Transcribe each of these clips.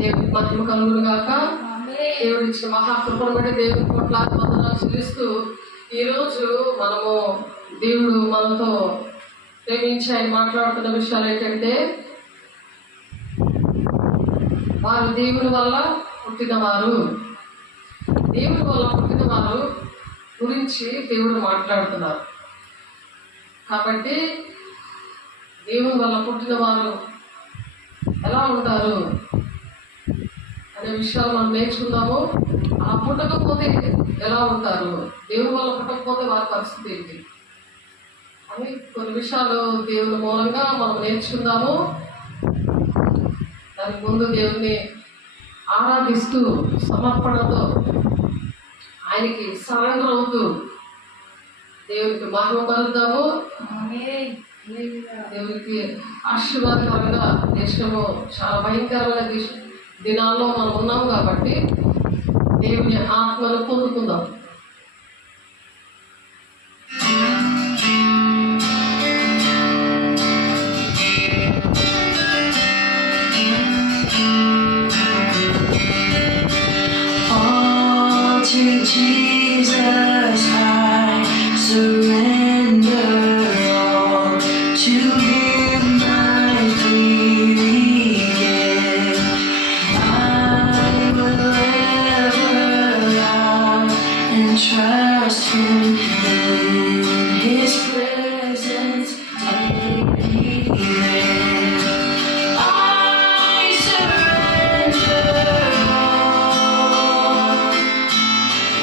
దేవుడికి మహిమ కలుగును గాక. దేవుడు ఇచ్చిన మహాకృపను బట్టి దేవుడి కోట్లాది వందనాలు చెల్లిస్తూ ఈరోజు మనము దేవుడు మనతో ప్రేమించి ఆయన మాట్లాడుతున్న విషయాలు ఏంటంటే, వారు దేవుని వల్ల పుట్టినవారు. దేవుని వల్ల పుట్టిన వారు గురించి దేవుడు మాట్లాడుతున్నారు. కాబట్టి దేవుని వల్ల పుట్టిన వారు ఎలా ఉంటారు అనే విషయాలు మనం నేర్చుకుందాము. ఆ పుట్టకపోతే ఎలా ఉంటారు, దేవుని వల్ల పుట్టకపోతే వారి పరిస్థితి ఏంటి అని కొన్ని విషయాలు దేవుని మూలంగా మనం నేర్చుకుందాము. దానికి ముందు దేవుని ఆరాధిస్తూ సమర్పణతో ఆయనకి సరెండర్ అవుతూ దేవునికి మహిమ కలుగుతాము. దేవునికి ఆశీర్వాదకరంగా దేశము చాలా భయంకరమైన దినాల్లో మనం ఉన్నాము కాబట్టి దేవుని ఆత్మను పొందుకుందాం. Jesus, I surrender all to Him, my freely give. I will ever love and trust Him in His presence. Take me there. I surrender all.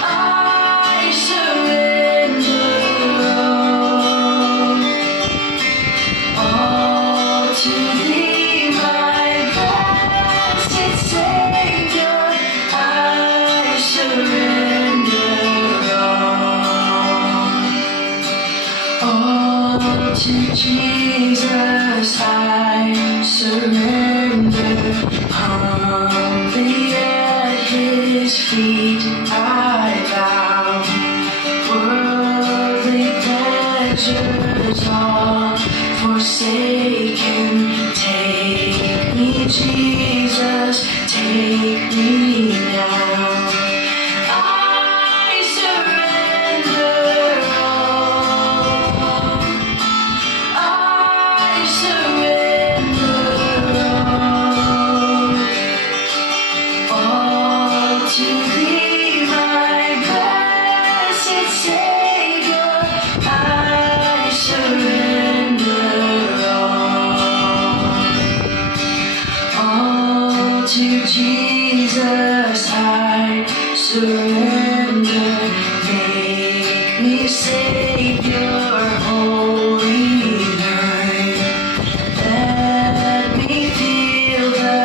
I surrender all to Thee, my blessed Savior. I surrender all to Jesus. I surrender humbly at His feet. I bow. Worldly pleasures all forsaken. Take me, Jesus, take me now. I surrender all. I surrender all to Thee, my blessed Savior. I surrender all to Jesus. I surrender. Make me Savior, holy night. Let me feel the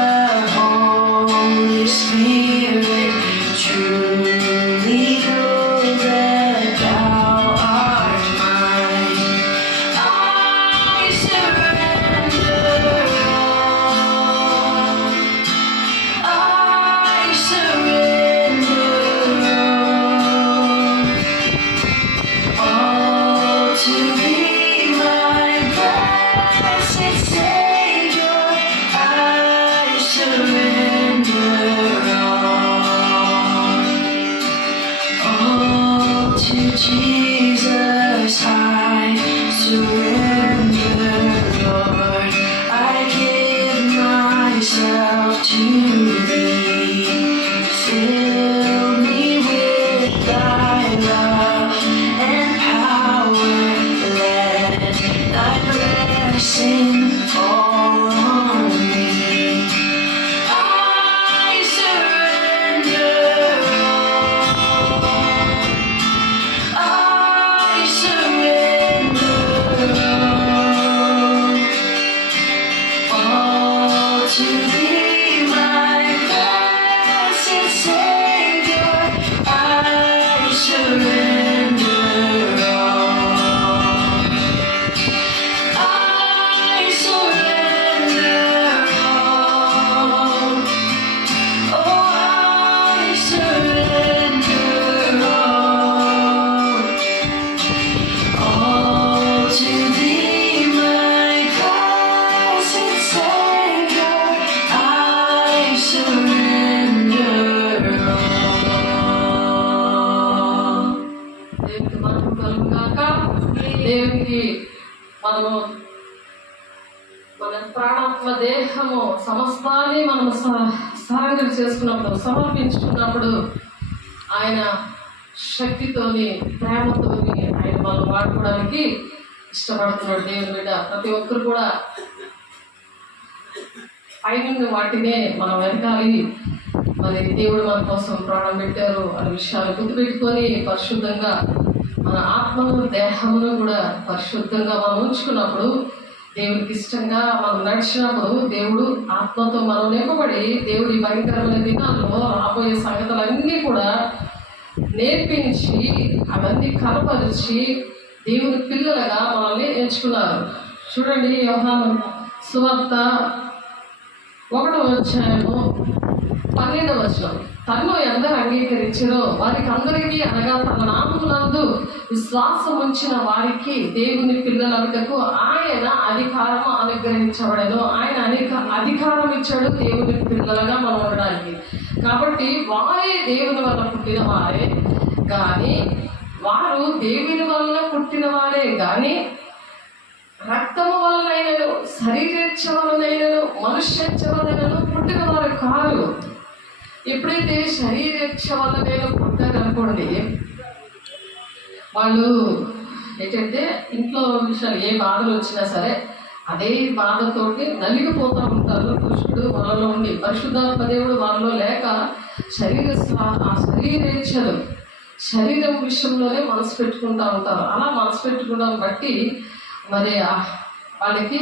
Holy Spirit. Truly know that Thou art mine. I surrender all. I surrender all surrender all. దేవునికి మహిమ కలుగుగాక. దేవునికి మనము మన ప్రాణాత్మ దేహము సమస్తాన్ని మనము surrender చేసుకున్నప్పుడు, సమర్పించుకున్నప్పుడు ఆయన శక్తితోని, ప్రేమతోని ఆయన మనం వాడుకోవడానికి ఇష్టపడుతున్నాడు. దేవుని బిడ్డ ప్రతి ఒక్కరు కూడా పైన వాటినే మనం వెనకాలి. మరి దేవుడు మన కోసం ప్రాణం పెట్టారు అనే విషయాలు గుర్తుపెట్టుకొని పరిశుద్ధంగా మన ఆత్మను, దేహమును కూడా పరిశుద్ధంగా మనం ఉంచుకున్నప్పుడు, దేవుడికి ఇష్టంగా మనం నడిచినప్పుడు, దేవుడు ఆత్మతో మనం నింపబడి దేవుడి భయంకరమైన దినాల్లో రాబోయే సంగతులన్నీ కూడా నేర్పించి అవన్నీ కనపరిచి దేవుని పిల్లలుగా మనల్ని ఎంచుకున్నారు. చూడండి, యోహాను సువార్త 1:12 తన్ను ఎందరు అంగీకరించారో వారికి అందరికీ, అనగా తన నామమునందు విశ్వాసం ఉంచిన వారికి దేవుని పిల్లలకు ఆయన అధికారం అనుగ్రహించబడను. ఆయన అధికారం ఇచ్చాడు దేవుని పిల్లలుగా మనం ఉండడానికి. కాబట్టి వారే దేవుని వల్ల పుట్టిన వారే కానీ, వారు దేవుని వల్ల పుట్టిన వారే కానీ రక్తము వలనైనను, శరీరేచ్ఛ వలనైనను, మనుష్యేచ్ఛ వలనైనను పుట్టిన వారు కాదు. ఎప్పుడైతే శరీరేచ్ఛ వలనైనా పుట్టారనుకోండి, వాళ్ళు ఏంటంటే ఇంట్లో విషయాలు ఏ బాధలు వచ్చినా సరే అదే బాధతోటి నలిగిపోతూ ఉంటారు. దుష్టుడు వాళ్ళలో ఉండి, పరిశుద్ధాత్మ దేవుడు వాళ్ళలో లేక ఆ శరీరేచ్ఛలు, శరీరం విషయంలోనే మనసు పెట్టుకుంటూ ఉంటారు. అలా మనసు పెట్టుకోవడం బట్టి మరి వాళ్ళకి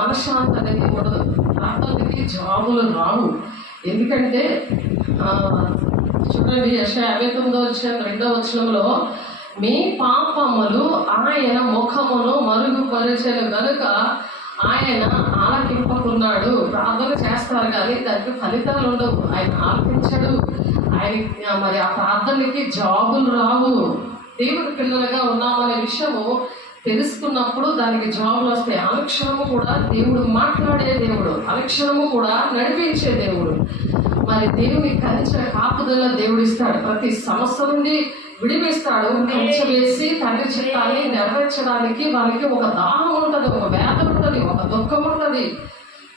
మనశ్శాంతి అనేది ఉండదు. ప్రార్థనకి జవాబులు రావు. ఎందుకంటే చూడండి, యెషయా 59:2 మీ పాపములు ఆయన ముఖమును మరుగుపరిచెను గనుక ఆయన ఆలకింపకున్నాడు. ప్రార్థన చేస్తారు కానీ దానికి ఫలితాలు ఉండవు. ఆయన ఆలకించడు. ఆయన మరి ఆ ప్రార్థనకి జవాబులు రావు. దేవుడి పిల్లలుగా ఉన్నామనే విషయము తెలుసుకున్నప్పుడు దానికి జవాబులు వస్తాయి. అనుక్షణము కూడా దేవుడు మాట్లాడే దేవుడు, అనుక్షణము కూడా నడిపించే దేవుడు. మరి దేవుని కంచె కాపుదల దేవుడు ఇస్తాడు. ప్రతి సమస్య నుండి విడిపిస్తాడు. కంచె వేసి తండ్రి చిత్తాన్ని నెరవేర్చడానికి వాళ్ళకి ఒక దాహం ఉంటుంది, ఒక వేదన ఉంటుంది, ఒక దుఃఖం ఉంటుంది.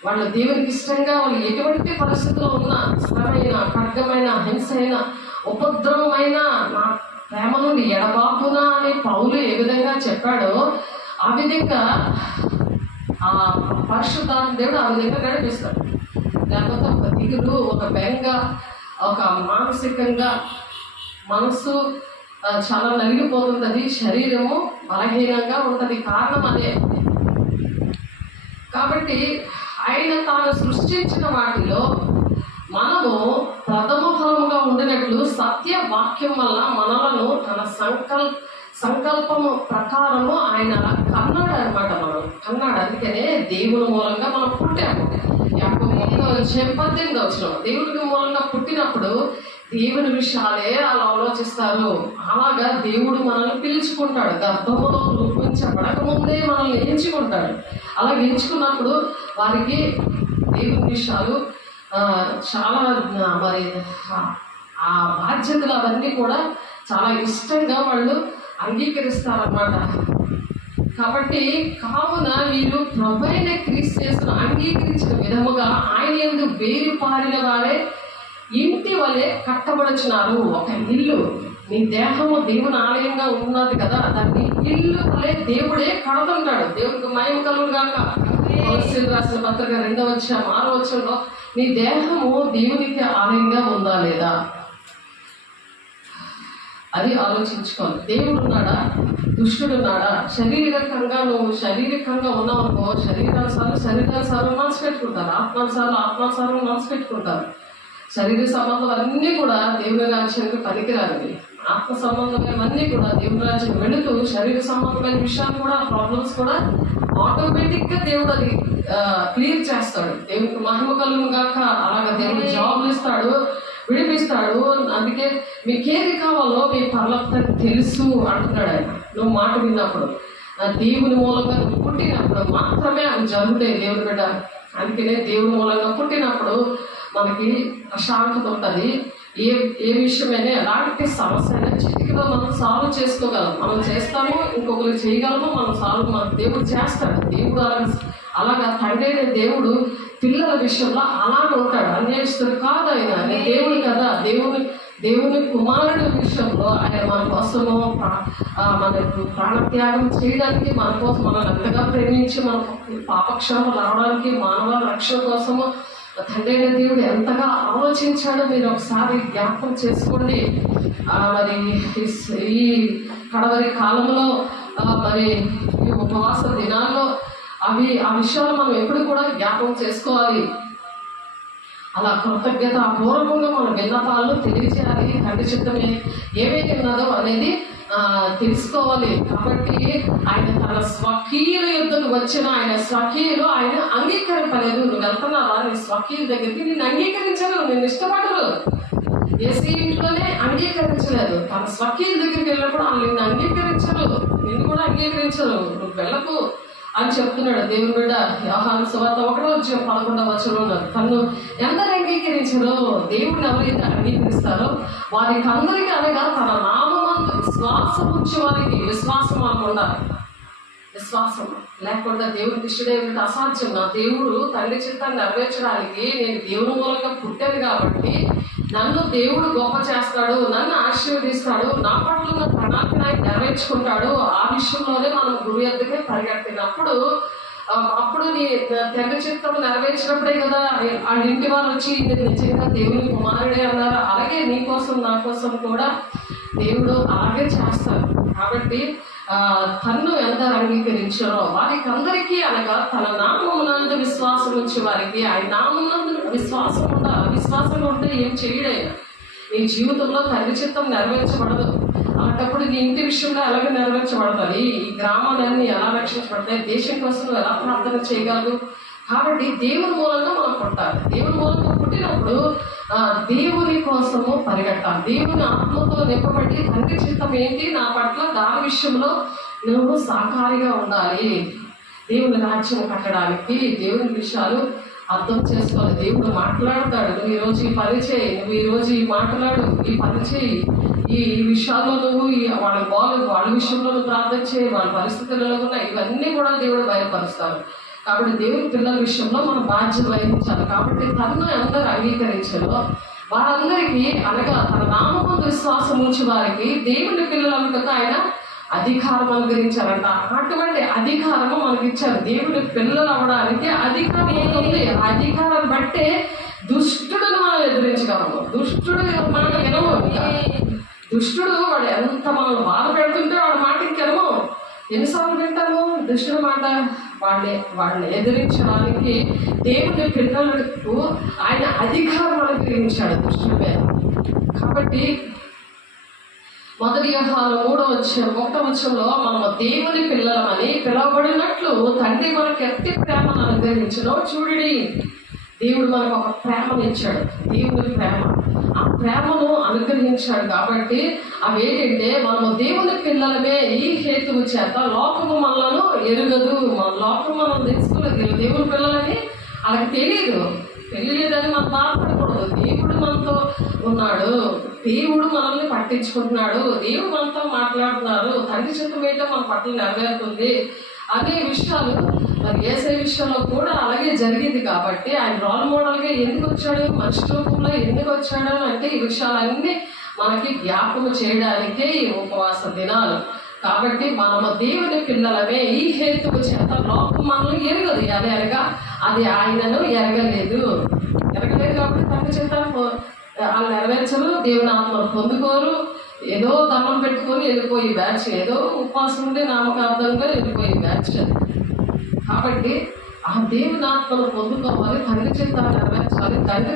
వాళ్ళు దేవునికి ఇష్టంగా వాళ్ళు ఎటువంటి పరిస్థితుల్లో ఉన్నా, శ్రమైన, ఖడ్గమైన, హింసైన, ఉపద్రవమైన నా ప్రేమ నుండి ఎడబాపునా అని పౌలు ఏ విధంగా చెప్పాడో ఆ విధంగా ఆ పరిశుద్ధాత్మ దేవుడు ఆ విధంగా నడిపిస్తాడు. లేకపోతే ఒక దిగులు, ఒక బెంగ, ఒక మానసికంగా మనసు చాలా నలిగిపోతుంది, శరీరము బలహీనంగా ఉంటుంది. కారణం అదే. కాబట్టి ఆయన తాను సృష్టించిన వాటిలో మనము ప్రథమ ఫలముగా ఉండినట్లు సత్య వాక్యం వల్ల మనలను తన సంకల్పము ప్రకారము ఆయన కన్నాడు అనమాట. మనం కన్నాడు. అందుకనే దేవుని మూలంగా మనం పుట్టాము. 18:18 దేవుడికి మూలంగా పుట్టినప్పుడు దేవుని విషయాలే అలా ఆలోచిస్తారు. అలాగా దేవుడు మనల్ని పిలుచుకుంటాడు. గర్భములో రూపించబడక ముందే మనల్ని ఎంచుకుంటాడు. అలా ఎంచుకున్నప్పుడు వారికి దేవుని విషయాలు చాలా మరి ఆ బాధ్యతలు అవన్నీ కూడా చాలా ఇష్టంగా వాళ్ళు అంగీకరిస్తారన్నమాట. కాబట్టి కావున మీరు ప్రభువైన క్రీస్తు యేసును అంగీకరించిన విధముగా ఆయన యందు వేరు పారిన వారే ఇంటి వలె కట్టబడుచున్నారు. ఒక ఇల్లు, నీ దేహము దేవుని ఆలయంగా ఉన్నది కదా, దాన్ని ఇల్లు వలె దేవుడే కడుతుంటాడు. దేవుడికి మహిమ కలుగుగాక. కొలస్సీయులకు రాసిన పత్రిక 2:6 నీ దేహము దేవునికి ఆలయంగా ఉందా లేదా అది ఆలోచించుకోవాలి. దేవుడు ఉన్నాడా, దుష్టుడు ఉన్నాడా? శారీరకంగా ఉన్నావనుకో శరీరానుసారం మనసు పెట్టుకుంటారు, ఆత్మానుసారం మనసు పెట్టుకుంటారు. శరీర సంబంధం అన్నీ కూడా దేవుని రాజ్యానికి పనికిరానివి. ఆత్మ సంబంధమైనవన్నీ కూడా దేవుని రాజ్యం వెళుతూ శరీర సంబంధమైన విషయాలు కూడా, ప్రాబ్లమ్స్ కూడా ఆటోమేటిక్గా దేవుడు అది క్లియర్ చేస్తాడు. దేవునికి మహిమ కలుగును గాక. అలాగా దేవుడు జాబ్లు ఇస్తాడు, విడిపిస్తాడు. అందుకే మీకేది కావాలో మీ పర్లకి తెలుసు అంటున్నాడు ఆయన. నువ్వు మాట విన్నప్పుడు, దేవుని మూలంగా నువ్వు పుట్టినప్పుడు మాత్రమే అవి జరుగుతాయి దేవుని బిడ్డ. అందుకనే దేవుని మూలంగా పుట్టినప్పుడు మనకి ప్రశాంతత ఉంటుంది. ఏ విషయమైనా ఎలాంటి సమస్య అయినా చిటికలో మనం సాల్వ్ చేసుకోగలం. మనం చేస్తాము, ఇంకొకరికి చేయగలము, మనం సాల్వ్ మన దేవుడు చేస్తాడు. దేవుడు అలాగా తండ్రి అయిన దేవుడు పిల్లల విషయంలో అలాగే ఉంటాడు. అన్యాయస్తుడు కాదు ఆయన దేవుడు కదా. దేవుని కుమారుడి విషయంలో ఆయన మన కోసము మనకు ప్రాణత్యాగం చేయడానికి, మన కోసం మనల్ని ఎంతగా ప్రేమించి మన పాపక్షేమం రావడానికి, మానవ రక్షణ కోసము తండ్రి అయిన దేవుడు ఎంతగా ఆలోచించాడో మీరు ఒకసారి జ్ఞాపకం చేసుకోండి. మరి ఈ కడవరి కాలంలో మరి ఈ ఉపవాస దినాల్లో ఆ విషయాలు మనం ఎప్పుడు కూడా జ్ఞాపకం చేసుకోవాలి. అలా కృతజ్ఞత పూర్వకంగా మన విన్నపాలను తెలియజేయాలి. తండ్రి చిత్తమే ఏమేమి ఉన్నదో అనేది తెలుసుకోవాలి. కాబట్టి ఆయన తన స్వకీయుల యుద్ధకు వచ్చిన ఆయన స్వకీయులు ఆయన అంగీకరింపలేదు. నువ్వు వెళ్తున్నావా నీ స్వకీయుల దగ్గరికి, నిన్ను అంగీకరించరు, నిన్ను ఇష్టపడరు. ఏసీ ఇంట్లోనే అంగీకరించలేదు. తన స్వకీయుల దగ్గరికి వెళ్ళినప్పుడు వాళ్ళు నిన్ను అంగీకరించరు, నిన్ను కూడా అంగీకరించరు. నువ్వు వెళ్ళకు అని చెప్తున్నాడు దేవుని బిడ్డ. యోహాను సువార్త 1:11 తను ఎందరు అంగీకరించారో, దేవుడిని ఎవరైతే అంగీకరిస్తారో వారికి అందరికీ, అనగా తన నామమందు విశ్వాసం ఉంచే వారికి. విశ్వాసం అనుకుండా, విశ్వాసం లేకుండా దేవునికి ఇష్టడేమిటి అసాధ్యం. నా దేవుడు తండ్రి చిత్తాన్ని నెరవేర్చడానికి నేను దేవుని మూలంగా పుట్టాను కాబట్టి నన్ను దేవుడు గొప్ప చేస్తాడు, నన్ను ఆశీర్వదిస్తాడు, నా పట్ల ఉన్న ప్రణాళిక నెరవేర్చుకుంటాడు. ఆ విషయంలోనే మనం గురి ఎద్దకే పరిగెట్టినప్పుడు అప్పుడు నీ తండ్రి చిత్తం నెరవేర్చినప్పుడే కదా ఆ ఇంటి వాళ్ళు వచ్చి నిజంగా దేవుని కుమారుడే అన్నారు. అలాగే నీ కోసం నా కోసం కూడా దేవుడు అలాగే చేస్తాడు. కాబట్టి తన్ను ఎందరు అంగీకరించారో వారికి అందరికీ, అనగా తన నామమునందు విశ్వాసం ఉంచే వారికి. ఆయన నామమునందు విశ్వాసం ఉండాలి. అవిశ్వాసంగా ఉంటే ఏం చేయడైనా నీ జీవితంలో తండ్రి చిత్తం నెరవేర్చబడదు. అలాంటప్పుడు నీ ఇంటి విషయంలో ఎలాగ నెరవేర్చబడతాయి, ఈ గ్రామాలన్నీ ఎలా రక్షించబడతాయి, దేశం కోసం ఎలా ప్రార్థన చేయగలరు. కాబట్టి దేవుని మూలంగా మనం పుట్టాలి. దేవుని మూలంగా పుట్టినప్పుడు దేవుని కోసము పరిగెట్టాలి. దేవుని ఆత్మతో నింపబడి తండ్రి చిత్తం ఏంటి నా పట్ల, దాని విషయంలో నువ్వు సహకారిగా ఉండాలి. దేవుని రాజ్యం కట్టడానికి దేవుని విషయాలు అర్థం చేసుకోవాలి. దేవుడు మాట్లాడతాడు, నువ్వు ఈరోజు ఈ పని చేయి, నువ్వు ఈరోజు ఈ మాట్లాడు, ఈ పని చేయి, ఈ విషయాల్లో నువ్వు వాళ్ళ విషయంలో నువ్వు ప్రార్థన చేయి, వాళ్ళ పరిస్థితులలో కూడా ఇవన్నీ కూడా దేవుడు బయలుపరుస్తాడు. కాబట్టి దేవుని పిల్లల విషయంలో మనం బాధ్యత వహించాలి. కాబట్టి తనను అందరూ అంగీకరించారో వారందరికీ, అనగా తన నామమందు విశ్వాసం ఉంచి వారికి దేవుని పిల్లలకు ఆయన అధికారం అనుగ్రహించారంట. అటువంటి అధికారము మనకి ఇచ్చారు. దేవుని పిల్లలు అవ్వడానికి అధికారం ఉంటుంది. ఆ అధికారాన్ని బట్టే దుష్టుడును మనం ఎదిరించగలము. దుష్టుడు మనం వినము. దుష్టుడు వాడు ఎంత మనం బాధ పెడుతుంటే వాడి మాట ఇంకెనము. ఎన్నిసార్లు వింటాము దుష్టుడి మాట? వాడిని ఎదిరించడానికి దేవుని పిల్లలకు ఆయన అధికారం అనుగ్రహించాడు దుష్టుడి మీద. కాబట్టి 1 యోహాను 3:1 మనము దేవుని పిల్లలమని పిలువబడినట్లు తండ్రి మనకు ఎట్టి ప్రేమను అనుగ్రహించడో చూడండి. దేవుడు మనకు ఒక ప్రేమను ఇచ్చాడు. దేవుని ప్రేమ, ఆ ప్రేమను అనుగ్రహించాడు. కాబట్టి అవేంటంటే మనము దేవుని పిల్లలమే. ఈ హేతువు చేత లోకము మనలను ఎరుగదు. మన లోకం మనం తెలుసుకోలేదు దేవుని పిల్లలని. వాళ్ళకి తెలియలేదని మనం బాధపడకూడదు. దేవుడు మనతో ఉన్నాడు, దేవుడు మనల్ని పట్టించుకుంటున్నాడు, దేవుడు మనతో మాట్లాడుతున్నారు, తండ్రి చిత్తం ఏంటో మన పట్ల నెరవేరుతుంది అనే విషయాలు మరి యేసయ్య విషయంలో కూడా అలాగే జరిగింది. కాబట్టి ఆయన రోల్ మోడల్గా ఎందుకు వచ్చాడు, మనిషి రూపంలో ఎందుకు వచ్చాడు అంటే ఈ విషయాలన్నీ మనకి జ్ఞాపకం చేయడానికే ఈ ఉపవాస దినాలు. కాబట్టి మనము దేవుని పిల్లలమే. ఈ హేతువు చేత లోకం మనల్ని ఎరగదు. అనగా అది ఆయనను ఎరగలేదు కాబట్టి తండ్రి చేత వాళ్ళు నెరవేర్చరు, దేవుని ఆత్మను పొందుకోరు. ఏదో దండం పెట్టుకొని వెళ్ళిపోయి బ్యాచ్, ఏదో ఉపవాసం ఉండి నామకార్థంగా వెళ్ళిపోయి బ్యాచ్. కాబట్టి ఆ దేవుని ఆత్మను పొందుకోవాలి, తండ్రి చేత నెరవేర్చాలి. తండ్రి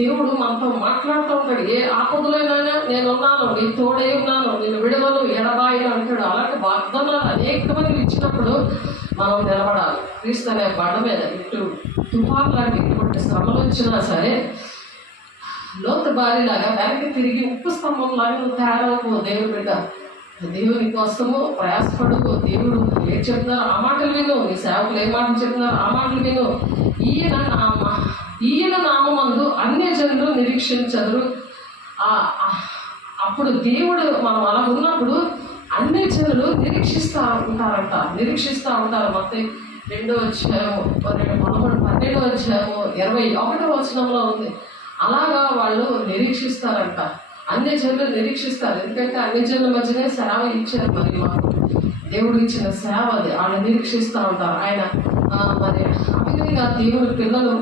దేవుడు మనతో మాట్లాడుతూ ఉంటాడు. ఏ ఆపదలోనైనా నేనున్నాను, నీ తోడై ఉన్నాను, నేను విడవను ఎడబాయను అంటాడు. అలాంటి వాగ్దానాలు అనేకమంది ఇచ్చినప్పుడు మనం నిలబడాలి. క్రీస్తు అనే బండ మీద ఇటు తుఫాన్ లాంటి ఇటువంటి శ్రమలు వచ్చినా సరే లోతు బారిలాగా వెనక్కి తిరిగి ఉప్పు స్తంభం లాగా నువ్వు తయారవుకో. దేవుని బిడ్డ, దేవుని కోసము ప్రయాసపడు. దేవుడు ఏం చెప్తున్నారు ఆ మాటలు విను, నీ సేవకులు ఏ మాటలు చెప్తున్నారు ఆ మాటలు విను. ఈయన ఈయన నామమందు అన్యజనులు నిరీక్షించరు. అప్పుడు దేవుడు మనం అలా ఉన్నప్పుడు అన్యజనులు నిరీక్షిస్తూ ఉంటారు. మొత్తం 2వ అధ్యాయము 12వ అధ్యాయము 21వ వచనంలో ఉంది. అలాగా వాళ్ళు నిరీక్షిస్తారంట. అన్యజనులు నిరీక్షిస్తారు. ఎందుకంటే అన్యజనుల మధ్యనే సేవ ఇచ్చారు. మరి మాకు దేవుడు ఇచ్చిన సేవ అది. వాళ్ళు నిరీక్షిస్తూ ఉంటారు. ఆయన మరి ఆ విధంగా దేవుని పిల్లలు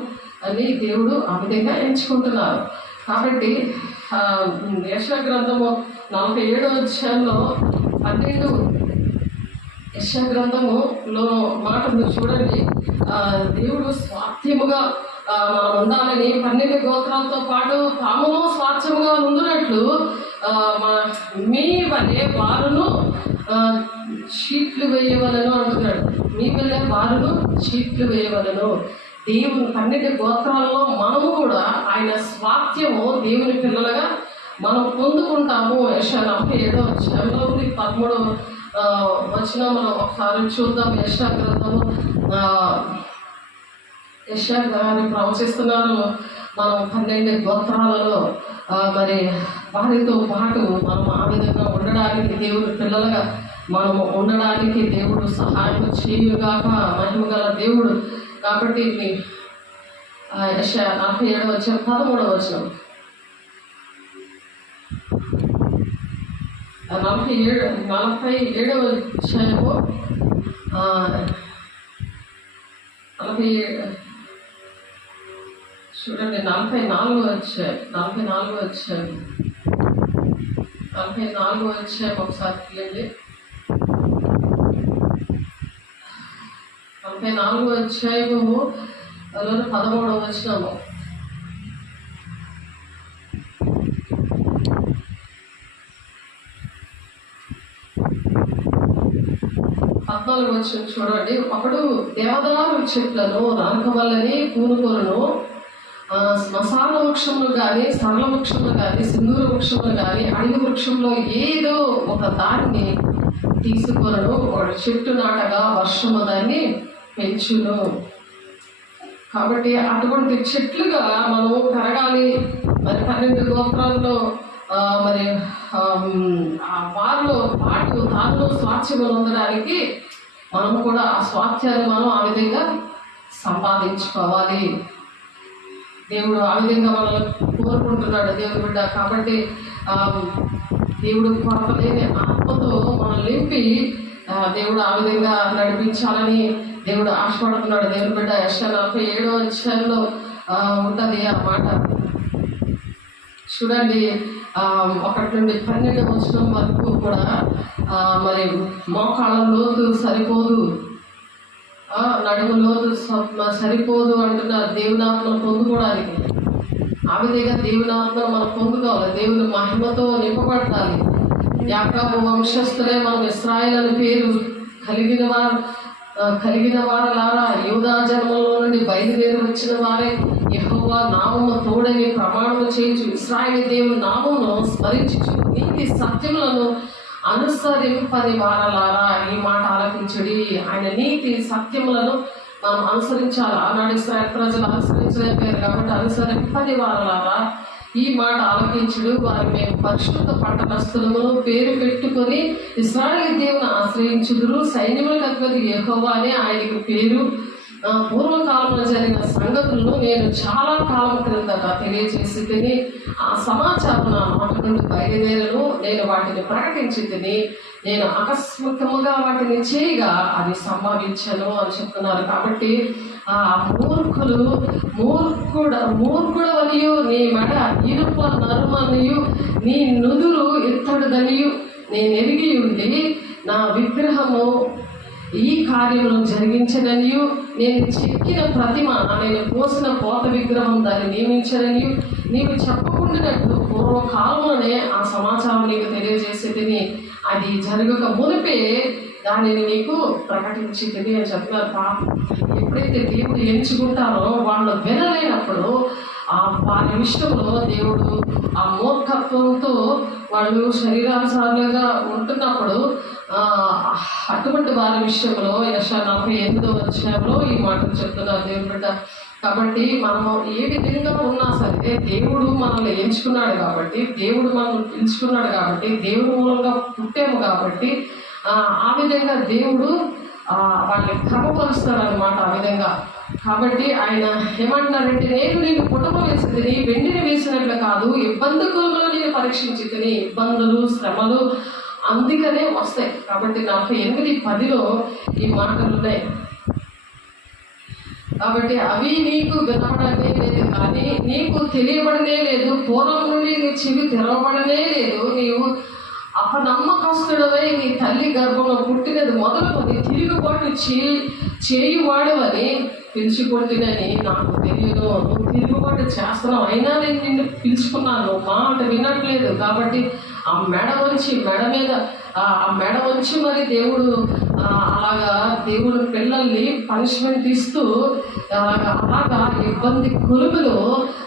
అని దేవుడు ఆ విధంగా ఎంచుకుంటున్నారు. కాబట్టి యెషయా గ్రంథము 47వ అధ్యాయంలో 12 యెషయా గ్రంథములో మాట మీరు చూడండి. దేవుడు స్వాస్థ్యముగా మనం ఉండాలని 12 గోత్రాలతో పాటు తామును స్వాస్థ్యముగా ఉండునట్లు మీ వలె వారును చీట్లు వేయవలను అంటున్నాడు. మీ వలె వారును చీట్లు వేయవలను. దేవుని 12 గోత్రాల్లో మనము కూడా ఆయన స్వాస్థ్యము దేవుని పిల్లలుగా మనం పొందుకుంటాము. యెషయా 47వ అధ్యాయంలో ఉంది. 13వ వచనంలో ఒకసారి చూద్దాం. యెషయా గ్రంథము యెషయా గారు ప్రవచిస్తున్నారు. మనం 12 గోత్రాలలో మరి వారితో పాటు మనం ఆ విధంగా ఉండడానికి, దేవుని పిల్లలుగా మనము ఉండడానికి దేవుడు సహాయం చేయుగాక. మహిమగల దేవుడు. కాబట్టి యెషయా 47వ అధ్యాయం 13వ వచనం 47వ అధ్యాయము 47 చూడండి. 44వ అధ్యాయం ఒకసారి తీయండి. 44వ అధ్యాయము 13వ వచనము. 14వ వచనం చూడండి. ఒకడు దేవదారు చెట్లను నరకవల్లని పూనుకొనును, శ్మశాన వృక్షములు కానీ, సరళ వృక్షములు కానీ, సింధూర వృక్షములు కానీ, అడవి వృక్షంలో ఏదో ఒక దాన్ని తీసుకొనను. ఒక చెట్టు నాటగా వర్షము దాన్ని పెంచును. కాబట్టి అటువంటి చెట్లుగా మనము పెరగాలి. మరి 12 గోత్రాల్లో మరి వారిలో పాటు తాను స్వాస్థ్యం పొందడానికి మనము కూడా ఆ స్వాస్థ్యాన్ని మనం ఆ విధంగా సంపాదించుకోవాలి. దేవుడు ఆ విధంగా మనల్ని కోరుకుంటున్నాడు దేవుని బిడ్డ. కాబట్టి దేవుడు కొరత లేని ఆత్మతో మనం నింపి దేవుడు ఆ విధంగా నడిపించాలని దేవుడు ఆశపడుతున్నాడు దేవుని బిడ్డ. యెషయా 47వ అధ్యాయంలో ఉంటుంది ఆ మాట చూడండి. 1 నుండి 12వ వచనం వరకు కూడా మరి మోకాళ్ళ లోతు సరిపోదు, నడుము లోతు సరిపోదు అంటున్నారు దేవునాత్మను పొందుకోవడానికి. ఆ విధంగా దేవునాత్మను మనం పొందుకోవాలి. దేవుని మహిమతో నింపబడాలి. యాకోబు వంశస్థులే మనం ఇశ్రాయేలు అనే పేరు కలిగిన వారలారా, యూదా జన్మలో నుండి బయలుదేరి వచ్చిన వారే యెహోవా నామము తోడని ప్రమాణము చేయించు, ఇశ్రాయేలు దేవుని నామమును స్మరించుచు నీతి సత్యములను అనుసరింపని వారలారా. ఈ మాట ఆలకించుడి. ఆయన నీతి సత్యములను మనం అనుసరించాలి. ఆనాడు ఇశ్రాయేలు ప్రజలు అనుసరించలేకపోయారు కాబట్టి అనుసరింపని వారలారా ఈ మాట ఆలకించుడు. వారు మేము పరిశుద్ధ పట్టణస్థులము పేరు పెట్టుకొని ఇశ్రాయేలు దేవుని ఆశ్రయించుదురు. సైన్యములకు అధిపతి యెహోవా అని ఆయనకు పేరు. పూర్వకాలంలో జరిగిన సంగతులను నేను చాలా కాలం క్రిందట తెలియజేసి తిని ఆ సమాచారం నా మాట నుండి బయలుదేరను. నేను వాటిని ప్రకటించి తిని నేను ఆకస్మికముగా వాటిని చేయగా అది సంభవించను అని చెప్తున్నారు. కాబట్టి ఆ మూర్ఖుడవనియు నీ మెడ ఇనుప నరుమనియు నీ నుదురు ఇత్తడుదనియు నేను ఎరిగి ఉండి నా విగ్రహము ఈ కార్యమును జరిగించననియు నేను చెక్కిన ప్రతిమ నేను పోసిన పోత విగ్రహం దాన్ని నియమించననియు నీవు చెప్పకుండానట్లు పూర్వకాలంలోనే ఆ సమాచారం నీకు తెలియజేసి తిని అది జరగక మునిపే దానిని నీకు ప్రకటించి తిని అని చెప్తున్నారు. ఎప్పుడైతే దేవుడు ఎంచుకుంటారో వాళ్ళు వినలేనప్పుడు వారి విషయంలో దేవుడు ఆ మూర్ఖత్వంతో వాళ్ళు శరీరానుసారులుగా ఉంటున్నప్పుడు అటువంటి వారి విషయంలో యెషయా 48వ అధ్యాయంలో ఈ మాటలు చెప్తున్నారు దేవుని బిడ్డ. కాబట్టి మనము ఏ విధంగా ఉన్నా సరే దేవుడు మనల్ని ఎంచుకున్నాడు కాబట్టి, దేవుడు మనల్ని పిలుచుకున్నాడు కాబట్టి, దేవుడు మూలంగా పుట్టాము కాబట్టి ఆ విధంగా దేవుడు వాళ్ళని క్రమపరుస్తాడు అనమాట. ఆ విధంగా కాబట్టి ఆయన ఏమంటారంటే, నేను నీకు పుటమ వేసింది వెండిని వేసినట్లు కాదు, ఇబ్బందుకుల్లో నేను పరీక్షించి తిని, ఇబ్బందులు శ్రమలు అందుకనే వస్తాయి. కాబట్టి 48:10 ఈ మాటలు ఉన్నాయి. కాబట్టి అవి నీకు వినపడనే లేదు, కానీ నీకు తెలియబడనే లేదు, పూర్వం నుండి నీ చెవి తెరవబడనే లేదు. నీవు అపనమ్మకస్తుడవై నీ తల్లి గర్భంలో పుట్టినది మొదలుకొని తిరుగుబాటు చేయువాడవని పిలుచుకుంటునని నాకు తెలియదు. నువ్వు తిరుగుబాటు చేస్తున్నావు, అయినా నేను నిన్ను పిలుచుకున్నాను, మాట వినట్లేదు. కాబట్టి ఆ మెడ మీద మరి దేవుడు అలాగా దేవుడు పిల్లల్ని పనిష్మెంట్ ఇస్తూ అలాగా ఇబ్బంది కొలుగులో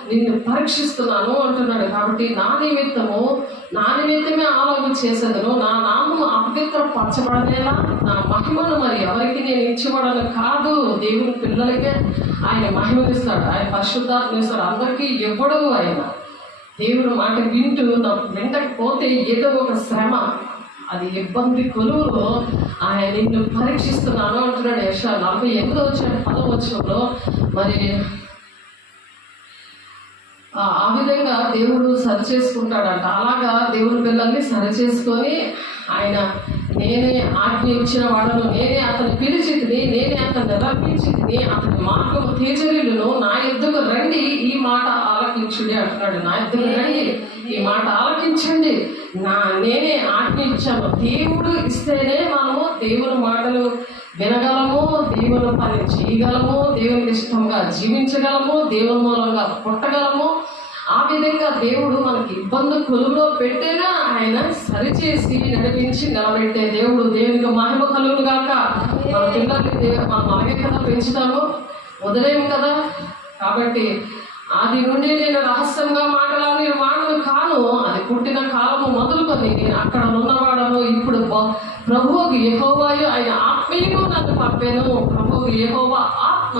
నిన్ను పరీక్షిస్తున్నాను అంటున్నాడు. కాబట్టి నా నిమిత్తమే ఆలోచన చేసేదను, నా నామము అపవిత్రపరచబడనేలా, నా మహిమను మరి ఎవరికి నేను ఇచ్చివ్వడం కాదు. దేవుని పిల్లలకే ఆయన మహిమనిస్తాడు, ఆయన పరిశుద్ధాత్మ ఇస్తాడు, అందరికీ ఇవ్వడు. ఆయన దేవుడు మాట వినకపోతే ఏదో ఒక శ్రమ, అది ఇబ్బంది కొలువులో ఆయన నిన్ను పరీక్షిస్తున్నాను అంటున్నాడు. యెషయా 48:10 మరి ఆ విధంగా దేవుడు సరి చేసుకుంటాడంట. అలాగా దేవుని పిల్లల్ని సరి చేసుకొని ఆయన నేనే ఆజ్ఞ ఇచ్చిన వాడను, నేనే అతను పిలిచితిని, నేనే అతను నిర్వహించితిని, అతని మార్గం తేజరీలను, నా ఎద్దుకు రండి ఈ మాట ఆలకించుడి అంటున్నాడు. నా ఎద్దుకు రండి ఈ మాట ఆలకించండి, నేనే ఆజ్ఞ ఇచ్చాను. దేవుడు ఇస్తేనే మనము దేవుని మాటలు వినగలము, దేవుని పని చేయగలము, దేవునికి ఇష్టంగా జీవించగలము, దేవుని మూలంగా పుట్టగలము. ఆ విధంగా దేవుడు మనకి ఇబ్బంది కొలువులో పెట్టేనా ఆయన సరిచేసి నడిపించి నిలబెట్టే దేవుడు. దేవునికి మహిమ కలుగును గాక. మన పిల్లలకి మనం అలాగే కదా పెంచుతాము, వదిలేము కదా. కాబట్టి ఆది నుండి నేను రహస్యంగా మాటలని వాడను కాను, అది పుట్టిన కాలము మొదలుకొని నేను అక్కడ ఉన్నవాడను. ఇప్పుడు ప్రభువుకు యెహోవాయు ఆయన ఆత్మీయుడు నన్ను పంపాను, ప్రభువుకు యెహోవా ఆత్మ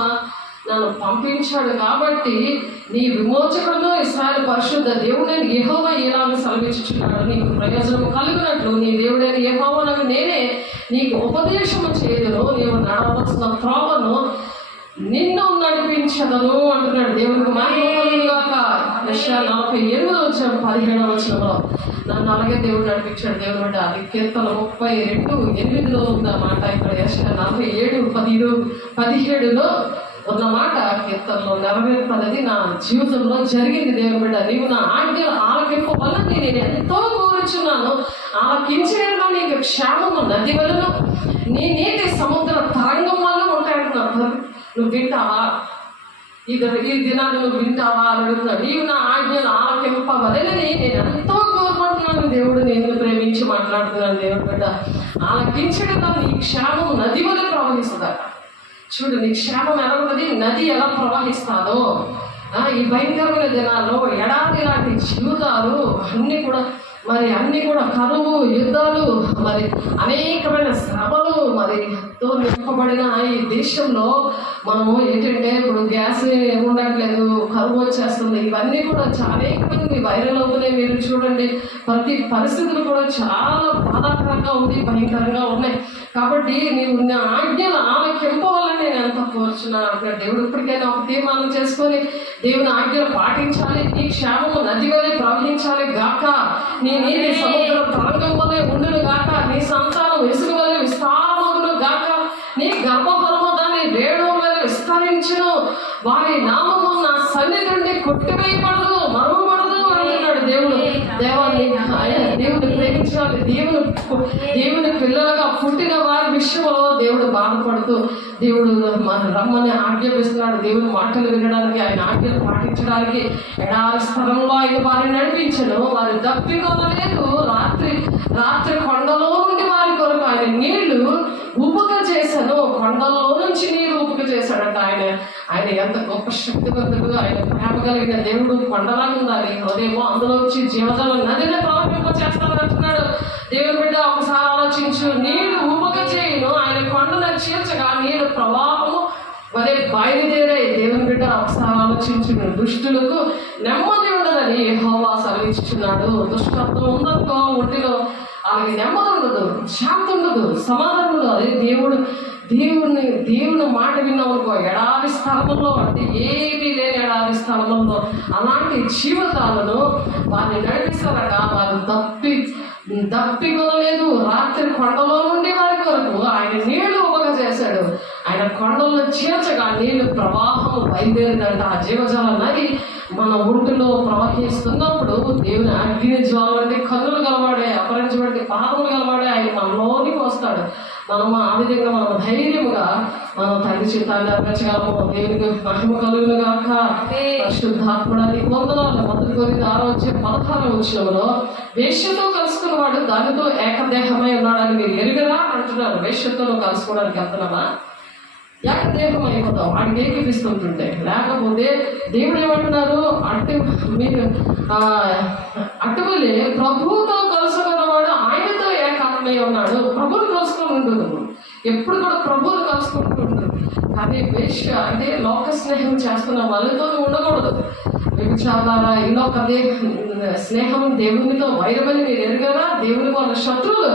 నన్ను పంపించాడు. కాబట్టి నీ విమోచకుడును ఇశ్రాయేలు పరిశుద్ధ దేవుడైన యెహోవా ఇలాగ సెలవిచ్చుచున్నాడు, నీకు ప్రయోజనం కలుగునట్లు నీ దేవుడైన యెహోవానకు నేనే నీకు ఉపదేశము చేయదును, నీవు నడవలసిన త్రోవను నిన్ను నడిపించదను అంటున్నాడు. దేవునికి మహిమ కలుగుగాక. యెషయా 48:17 నన్ను అలాగే దేవుడు నడిపించాడు. దేవుడు అంటే అది కీర్తన 32:8 ఉందన్నమాట. ఇక్కడ యెషయా 47:17 ఉన్నమాట కీర్తనలో నెరవేర్పన్నది నా జీవితంలో జరిగింది. దేవుని బిడ్డ, నీవు నా ఆజ్ఞలు ఆలకింపు వల్ల నేను ఎంతో కోరుచున్నాను, ఆలకించేయడంలో నీకు క్షేమము నది వలన నీ నీటి సముద్ర తరంగం వల్ల ఉంటాయంటున్నాడు. నువ్వు వింటావా? ఈ దినాన్ని నువ్వు వింటావా అని అడుగుతున్నాడు. నీవు నా ఆజ్ఞలు ఆలకింపవలనని నేను ఎంతో కోరుకుంటున్నాను. దేవుడు నేను ప్రేమించి మాట్లాడుతున్నాను. దేవుని బిడ్డ, ఆలకించడంలో నీ క్షేమం నది వల్ల ప్రవహిస్తుందట. చూడు, నీ క్షేమం ఎలా ఉన్నది, నది ఎలా ప్రవహిస్తాదో. ఈ భయంకరమైన దినాల్లో ఎడారి లాంటి జీవితాలు అన్నీ కూడా కరువు, యుద్ధాలు, మరి అనేకమైన శ్రమలు తో నింపబడిన ఈ దేశంలో మనము ఏంటంటే ఇప్పుడు గ్యాస్ ఉండట్లేదు, కరువు వచ్చేస్తుంది. ఇవన్నీ కూడా అనేకమంది వైరల్ అవుతున్నాయి. మీరు చూడండి, ప్రతి పరిస్థితులు కూడా చాలా బాధాకరంగా ఉంది, భయంకరంగా ఉన్నాయి. కాబట్టి నీవు నా ఆజ్ఞలు ఆలకింపవాలని నేను ఎంత కోరుచున్నాను అంటే, దేవుడు ఇప్పటికైనా ఒక తీర్మానం చేసుకొని దేవుని ఆజ్ఞలు పాటించాలి. నీ క్షేమము నది వలె ప్రవహించాలి గాక, నీ నీటి సముద్ర తరంగం వలె ఉండును గాక, నీ సంతానం ఇసుక వలె విస్తారమగును గాక, నీ గర్భఫలము దాన్ని రేణువుల వలె విస్తరించును, వారి నామము నా సన్నిధి నుండి కొట్టివేయబడదు, మరువబడదు అంటున్నాడు దేవుడు. దేవుని ప్రేమించాలి. దేవుని పిల్లలుగా పుట్టిన వారి విషయంలో దేవుడు బాధపడుతూ దేవుడు మన రమ్మని ఆజ్ఞాపిస్తున్నాడు. దేవుని మాటలు వినడానికి, ఆయన ఆజ్ఞలు పాటించడానికి ఎడారి స్థలంలో ఆయన వారిని నడిపించను. వారి దప్పికొనలేదు. రాత్రి కొండలో నుండి వారి కొరకు ఆయన నీళ్లు ఉపుక చేశాను. కొండల్లో నుంచి నీరు ఉపుక చేశాడంట. ఆయన ఎంత గొప్ప శక్తివంతుడు, ఆయన ప్రేమ కలిగిన దేవుడు. కొండలాగా ఉండాలి హృదయమో, అందులో వచ్చి జీవజలం నదిని ప్రవహింప చేస్తానంటున్నాడు. దేవుని బిడ్డ, ఒకసారి ఆలోచించు. నీళ్లు ఉపుక చేయను, ఆయన కొండను చీల్చగా నీరు ప్రవాహము వరే బయలుదేరే దేవుని బిడ్డ ఒకసారి ఆలోచించిన దుష్టులకు నెమ్మది ఉండదని యెహోవా సెలవిస్తున్నాడు. దుష్టత్వం ఉందనుకో ఒంటిలో వాళ్ళకి నెమ్మది ఉండదు, శాంతి ఉండదు, సమాధానం ఉండదు. అదే దేవుని మాట విన్నామనుకో ఎడారి స్థలముల్లో అంటే ఏమీ లేని ఎడారి స్థలముల్లో అలాంటి జీవితాలను వారిని నడిపిస్తారట. వారు దప్పికొనలేదు. రాత్రి కొండలో నుండి వారి కొరకు ఆయన నీళ్లు ఉపగా చేశాడు. ఆయన కొండల్లో చేర్చగా నీళ్లు ప్రవాహం బయలుదేరిందంట. ఆ జీవజాల నది మన ఒంటిలో ప్రవహిస్తున్నప్పుడు దేవుని అగ్ని జ్వాల వంటి కన్నులు గలవాడే, అపరించబడి పాదములు గలవాడే ఆయన మనలోనికి వస్తాడు. మనం ఆ విధంగా మనం ధైర్యముగా మనం తండ్రి చిత్తాన్ని నెరవేర్చగలము. దేవునికి మహిమ కలుగును గాక. పరిశుద్ధాత్మడానికి వందనాలు. 1 Corinthians 6:16 వేశ్యతో కలుసుకున్న వాడు దానితో ఏకదేహమై ఉన్నాడని మీరు ఎరుగరా అంటున్నారు. వేశ్యతో కలుసుకోవడానికి వెళ్తున్నామా? ఏకదేహం అయిపోతాం వాడికి ఏకీపిస్తుంటుంటే. లేకపోతే దేవుడు ఏమంటున్నారు అంటే మీరు అటువలే ప్రభువుతో కలుసుకున్నవాడు ఆయనతో ఏకాత్మై ఉన్నాడు. ప్రభువుని కలుసుకొని ఉంటుంది. ఎప్పుడు కూడా ప్రభువుని కలుసుకుంటుంటారు. కానీ వేశ్య అంటే లోక స్నేహం చేస్తున్న వాళ్ళతో ఉండకూడదు. వ్యభిచారాల ఇలోక స్నేహం దేవునితో వైరమని మీరు ఎరుగరా? దేవుని వాళ్ళ శత్రువులు.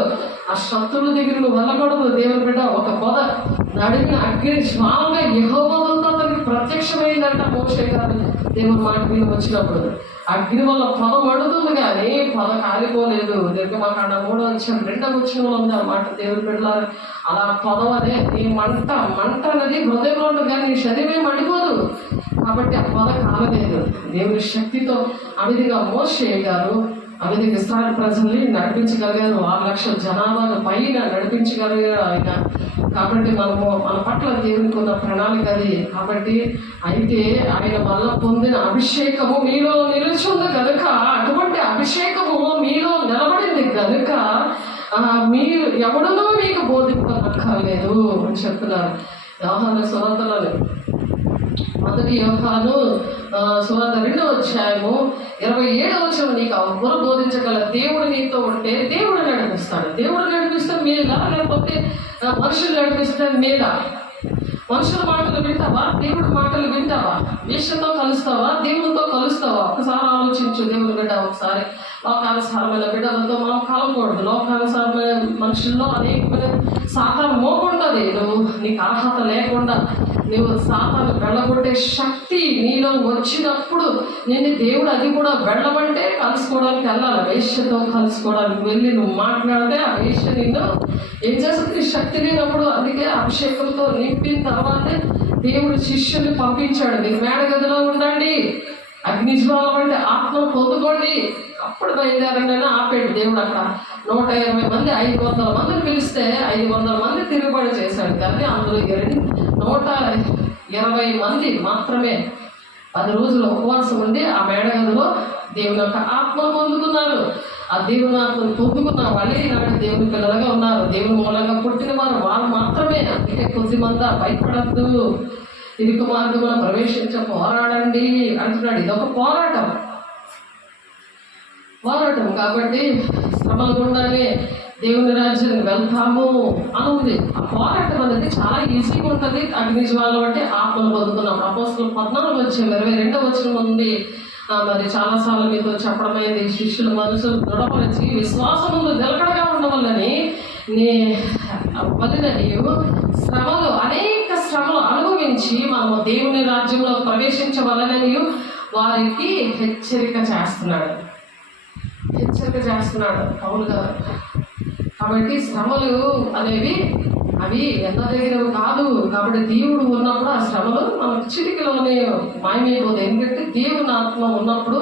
ఆ శత్రువుల దగ్గర నువ్వు వెళ్ళకూడదు. దేవుని బిడ్డ ఒక పొద నడిగిన అగ్ని జ్వాలగా యెహోవాతో అతనికి ప్రత్యక్షమైందంట మోషే గారు. దేవుని మాట మీద వచ్చినప్పుడు అగ్ని వల్ల పొద మడుతుంది కానీ పొద కాలిపోలేదు. నిర్గమకాండ 3:2 ఉంది అన్నమాట. దేవుని బిడ్డ అలా పొదవనే నీ మంట అనేది హృదయంలో ఉంటుంది కానీ నీ శరీరమే మండిపోదు. కాబట్టి ఆ పొద కాలలేదు. దేవుని శక్తితో ఆ విధంగా మోషే గారు ఆ విధంగా ఇశ్రాయేలు ప్రజల్ని నడిపించగలిగారు. 6 లక్షల జనాభాను పైన నడిపించగలిగారు ఆయన. కాబట్టి మన పట్ల దేవునికి ఉన్న ప్రణాళిక అది. కాబట్టి అయితే ఆయన వల్ల పొందిన అభిషేకము మీలో నిలుచుంది కనుక, అటువంటి అభిషేకము మీలో నిలబడింది కనుక మీరు ఎవడనో మీకు బోధింపనక్కర్లేదు అని చెప్తున్నారు. యోహాను సువార్తలోని 1 యోహాను సువార్త 2:27 నీకు ఎవరు బోధించగల దేవుడు నీతో ఉంటే దేవుడు నడిపిస్తాడు. దేవుడు నడిపిస్తే మేలా లేకపోతే మనుషులు నడిపిస్తే మేలా? మనుషుల మాటలు వింటావా? దేవుడి మాటలు వింటావా? వేషంతో కలుస్తావా? దేవునితో కలుస్తావా? ఒకసారి ఆలోచించు. దేవుని బిడ్డ ఒకసారి లోకానుసారమైన బిడ్డలతో మనం కలవకూడదు. లోకానుసారమైన మనుషుల్లో అనేకమైన సాతాను మోకుంటుంది. నీకు అర్హత లేకుండా నువ్వు సాతాను వెళ్ళగొట్టే శక్తి నీలో వచ్చినప్పుడు నిన్ను దేవుడు అది కూడా వెళ్ళమంటే కలుసుకోవడానికి వెళ్ళాలి. వేష్యతో కలుసుకోవడానికి వెళ్ళి నువ్వు మాట్లాడితే ఆ వేష్య నిన్ను ఏం చేస్తుంది? శక్తి లేనప్పుడు అందుకే అభిషేకంతో నింపిన తర్వాతే దేవుడు శిష్యుల్ని పంపించాడు. మీరు మేడగదిలో ఉండండి, అగ్నిజ్వాలం అంటే ఆత్మను పొందుకోండి, అప్పుడు బయలుదేరండి ఆపాడు దేవుడు. అక్కడ 120 మంది 500 మందిని పిలిస్తే 500 మంది తిరుగుబడి చేశాడు. కానీ అందులో 120 మంది మాత్రమే 10 రోజులు ఉపవాసం ఉండి ఆ మేడగదిలో దేవుని యొక్క ఆత్మను పొందుకున్నారు. ఆ దేవుని ఆత్మను పొందుకున్న వాళ్ళే ఈనాడు దేవుని పిల్లలుగా ఉన్నారు. దేవుని మూలంగా పుట్టిన వాళ్ళు మాత్రమే. అందుకే కొద్దిమంది భయపడద్దు, ఇరుకు మార్గంలో ప్రవేశించ పోరాడండి అంటున్నాడు. ఇదొక పోరాటం. కాబట్టి శ్రమల గుండానే దేవుని రాజ్యానికి వెళ్తాము అని ఉంది. ఆ పోరాటం అనేది చాలా ఈజీగా ఉంటుంది. అగ్నిజ్వాల బట్టి ఆత్మను పొందుకున్నాం. అపోస్తలుల 14:22 నుండి మరి చాలాసార్లు మీతో చెప్పడమైంది. శిష్యుల మనసులు దృఢపరిచి విశ్వాసములు నిలకడగా ఉండవాలని నీవు శ్రమలు అనేక శ్రమలు అనుభవించి మనము దేవుని రాజ్యంలో ప్రవేశించవలనని వారికి హెచ్చరిక చేస్తున్నాడు పౌలు గారు. కాబట్టి శ్రమలు అనేవి అవి ఎన్నదగినవి కాదు. కాబట్టి దేవుడు ఉన్నప్పుడు ఆ శ్రమలు మనకు చిటికలోనే మాయమైపోతాయి. ఎందుకంటే దేవుని ఆత్మ ఉన్నప్పుడు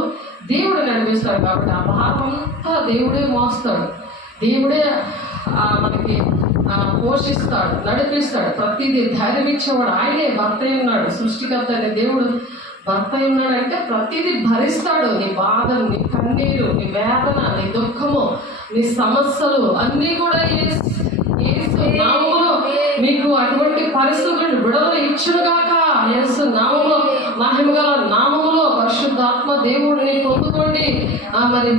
దేవుడు నడిపిస్తాడు. కాబట్టి ఆ భారం అంతా దేవుడే మోస్తాడు. దేవుడే మనకి పోషిస్తాడు, నడిపిస్తాడు. ప్రతిదీ ధైర్యం ఇచ్చేవాడు ఆయనే. భర్త ఉన్నాడు, సృష్టికర్త అనే దేవుడు భర్త ఉన్నాడంటే ప్రతిదీ భరిస్తాడు. నీ బాధలు, నీ కన్నీరు, నీ వేదన, నీ దుఃఖము, నీ సమస్యలు అన్నీ కూడా యేసు నామములో మీకు అటువంటి పరిస్థితులను విడుదల ఇచ్చునుగాక. యేసు నామములో, మహిమ గల నామములో పరిశుద్ధాత్మ దేవుడిని పొందుకోండి. మరి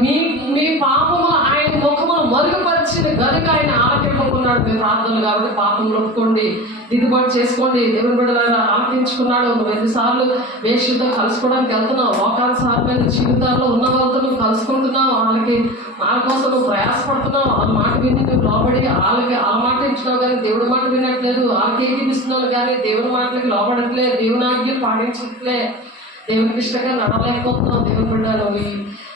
మీ పాపము ఆయన ముఖమును మరుగుపరిచిన గనుక ఆయన ఆలకింపుకున్నాడు మీ ప్రార్థనలు. కాబట్టి పాపం నొప్పుకోండి, దిద్దుబాటు చేసుకోండి. దేవుని బిడ్డలారా ఆలకించుకున్నాడు. నువ్వు ఎన్నిసార్లు వేషంతో కలుసుకోవడానికి వెళ్తున్నావు, లోకానుసారమైన జీవితాల్లో ఉన్న వాళ్ళతో నువ్వు కలుసుకుంటున్నావు, వాళ్ళ కోసం నువ్వు ప్రయాసపడుతున్నావు. వాళ్ళ మాట విని నువ్వు లోబడి వాళ్ళ మాట ఇచ్చినావు కానీ దేవుడి మాట వినట్లేదు. వాళ్ళకి ఏకిపిస్తున్నావు కానీ దేవుని మాటలకి లోబడట్లే, దేవుని ఆజ్ఞలు పాటించట్లే, దేవునికి ఇష్టంగా నడవలేకపోతున్నావు. దేవుని బిడ్డ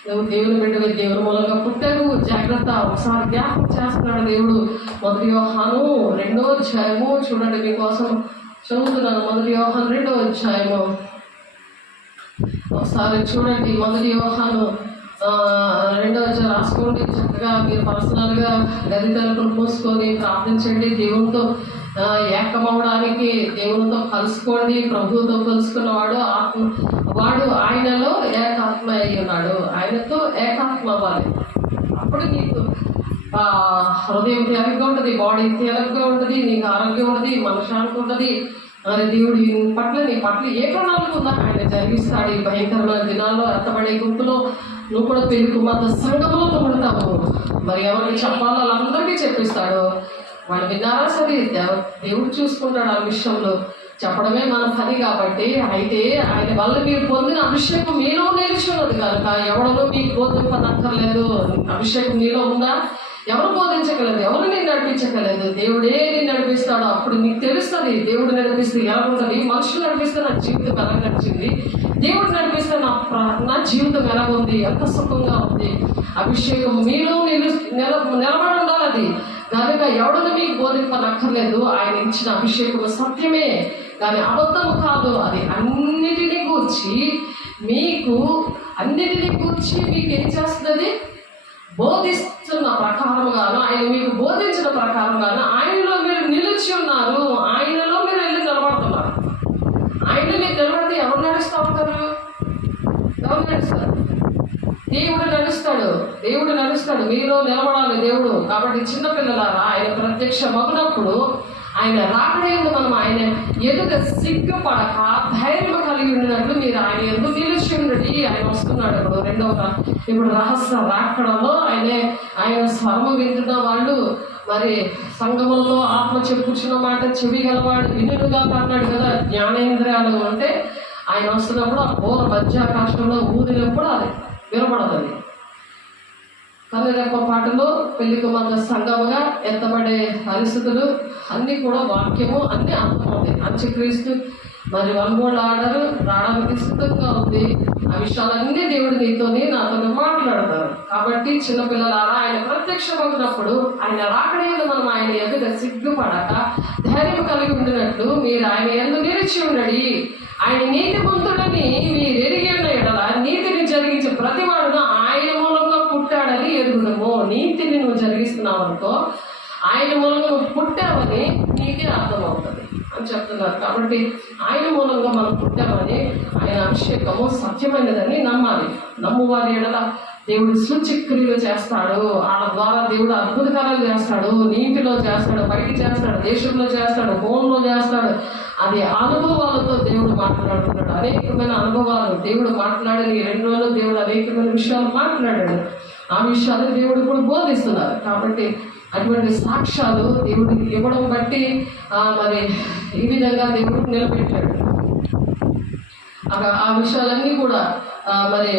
నువ్వు దేవుని బిడ్డవే, దేవుని మూలంగా పుట్టావు, జాగ్రత్త. ఒకసారి జ్ఞాపకం చేస్తున్నాడు దేవుడు. 1 యోహాను 2వ అధ్యాయము చూడండి, మీకోసం చదువుతున్నాను. 1 యోహాను 2వ అధ్యాయము ఒకసారి చూడండి. 1 యోహాను 2వ అధ్యాయం రాసుకోండి. చక్కగా మీరు పర్సనల్గా గది తలుపులు మూసుకొని ప్రార్థించండి. దేవునితో ఏకమవడానికి దేవునితో కలుసుకోండి. ప్రభువుతో కలుసుకున్నవాడు వాడు ఆయనలో ఏకాత్మ అయి ఉన్నాడు. ఆయనతో ఏకాత్మ అవ్వాలి. అప్పుడు నీకు హృదయం తేలిగ్గా ఉంటుంది, బాడీ తేలిగ్గా ఉంటుంది, నీకు ఆరోగ్యం ఉంటుంది, మనశ్శాంతి ఉంటుంది. దేవుడు నీ పట్ల ఏ ప్రణాళిక ఉందా ఆయన జరిగిస్తాడు. ఈ భయంకరమైన దినాల్లో ఎత్తబడే గుంపులో నువ్వు కూడా పెళ్లి కుమార్తె సంఘంలో పొగుడతావు. మరి ఎవరికి చెప్పాలో వాళ్ళందరికీ చెప్పిస్తాడు. వాళ్ళు విన్నారా సరే, దేవుడు చూసుకుంటాడు ఆ విషయంలో. చెప్పడమే మన పని. కాబట్టి అయితే ఆయన వల్ల మీరు పొందిన అభిషేకం మీలో నిలిచి ఉన్నది కనుక ఎవడో మీకు బోధింపనక్కర్లేదు. అభిషేకం మీలో ఉందా? ఎవరు బోధించగలదు, ఎవరు నేను నడిపించగలదు. దేవుడే నేను నడిపిస్తాడు. అప్పుడు నీకు తెలుస్తుంది దేవుడు నడిపిస్తే ఎలా ఉంటుంది. మనుషులు నడిపిస్తే నా జీవితం ఎలా నడిచింది, దేవుడు నడిపిస్తే నా జీవితం ఎలా ఉంది, ఎంత సుఖంగా ఉంది. అభిషేకం మీలో నిలబడి ఉండాలి. అది కనుక ఎవడను మీకు బోధింపనక్కర్లేదు. ఆయన ఇచ్చిన అభిషేకం సత్యమే కానీ అబద్ధము కాదు. అది అన్నిటినీ గూర్చి మీకు ఏం చేస్తుంది? బోధిస్తున్న ప్రకారంగాను, ఆయన మీకు బోధించిన ప్రకారంగాను ఆయనలో మీరు నిలిచి ఉన్నారు. ఆయనలో మీరు వెళ్ళి నిలబడుతున్నారు. ఆయన మీరు నిలబడితే ఎవరు నడుస్తూ ఉంటారు? ఎవరు నడుస్తారు? దేవుడు నడుస్తాడు. మీలో నిలబడాలి దేవుడు. కాబట్టి చిన్నపిల్లలారా, ఆయన ప్రత్యక్ష మగునప్పుడు ఆయన రాకడేందు మనం ఆయన ఎదుట సిగ్గుపడక ధైర్యం కలిగి ఉండినట్లు మీరు ఆయన ఎందుకు నిలిచి ఉండండి. ఆయన వస్తున్నాడు. ఇప్పుడు రహస్య రాకడలో ఆయన స్వరము వింటున్న వాళ్ళు, మరి సంగమంలో ఆత్మ చెప్పుచున్న మాట చెవి గలవాడు వినుగా అన్నాడు కదా. జ్ఞానేంద్రియాలు అంటే ఆయన వస్తున్నప్పుడు ఆ ఘోర మధ్యాకాశంలో ఊదినప్పుడు అది వినపడుతుంది. కనురెప్ప పాటలో పెళ్లి కుమార్తె సంఘముగా ఎత్తబడే పరిస్థితులు అన్నీ కూడా వాక్యము అన్నీ అర్థమవుతాయి. అంత్యక్రీస్తు మరి వన్గోళ్ళు ఆర్డర్ రావడానికి సిద్ధంగా ఉంది. ఆ విషయాలన్నీ దేవుడు నాతో మాట్లాడతారు. కాబట్టి చిన్నపిల్లలారా, ఆయన ప్రత్యక్షమవుతున్నప్పుడు ఆయన రాకడేందు మనం ఆయన ఎదుట సిగ్గుపడక ధైర్యం కలిగి ఉండినట్లు మీరు ఆయన ఎందు నిలిచి ఉండడి. ఆయన నీతి మంతుడని మీరు ఎరిగి ఉన్న ఎడల నీతిని జరిగించే ప్రతివాడును ఆయన మూలంగా పుట్టాడని ఎరుగుదము. నీతిని నువ్వు జరిగిస్తున్నావు అనుకో, ఆయన మూలంగా నువ్వు పుట్టావని నీకే అర్థమవుతుంది అని చెప్తున్నారు. కాబట్టి ఆయన మూలంగా మనం పుట్టామని, ఆయన అభిషేకము సత్యమైనదని నమ్మాలి. నమ్మువారి ఎడల దేవుడు సూచక్రియలు చేస్తాడు. వాళ్ళ ద్వారా దేవుడు అద్భుతకారాలు చేస్తాడు. నీటిలో చేస్తాడు, బయట చేస్తాడు, దేశంలో చేస్తాడు, ఫోన్లో చేస్తాడు. అది అనుభవాలతో దేవుడు మాట్లాడుతున్నాడు. అనేకమైన అనుభవాలు దేవుడు మాట్లాడిన ఈ 2 రోజులు దేవుడు అనేకమైన విషయాలు మాట్లాడాడు. ఆ విషయాలు దేవుడు కూడా బోధిస్తున్నారు. కాబట్టి అటువంటి సాక్ష్యాలు దేవుడికి ఇవ్వడం బట్టి మరి ఈ విధంగా దేవుడు నిలబెట్టాడు. ఆ విషయాలన్నీ కూడా మరి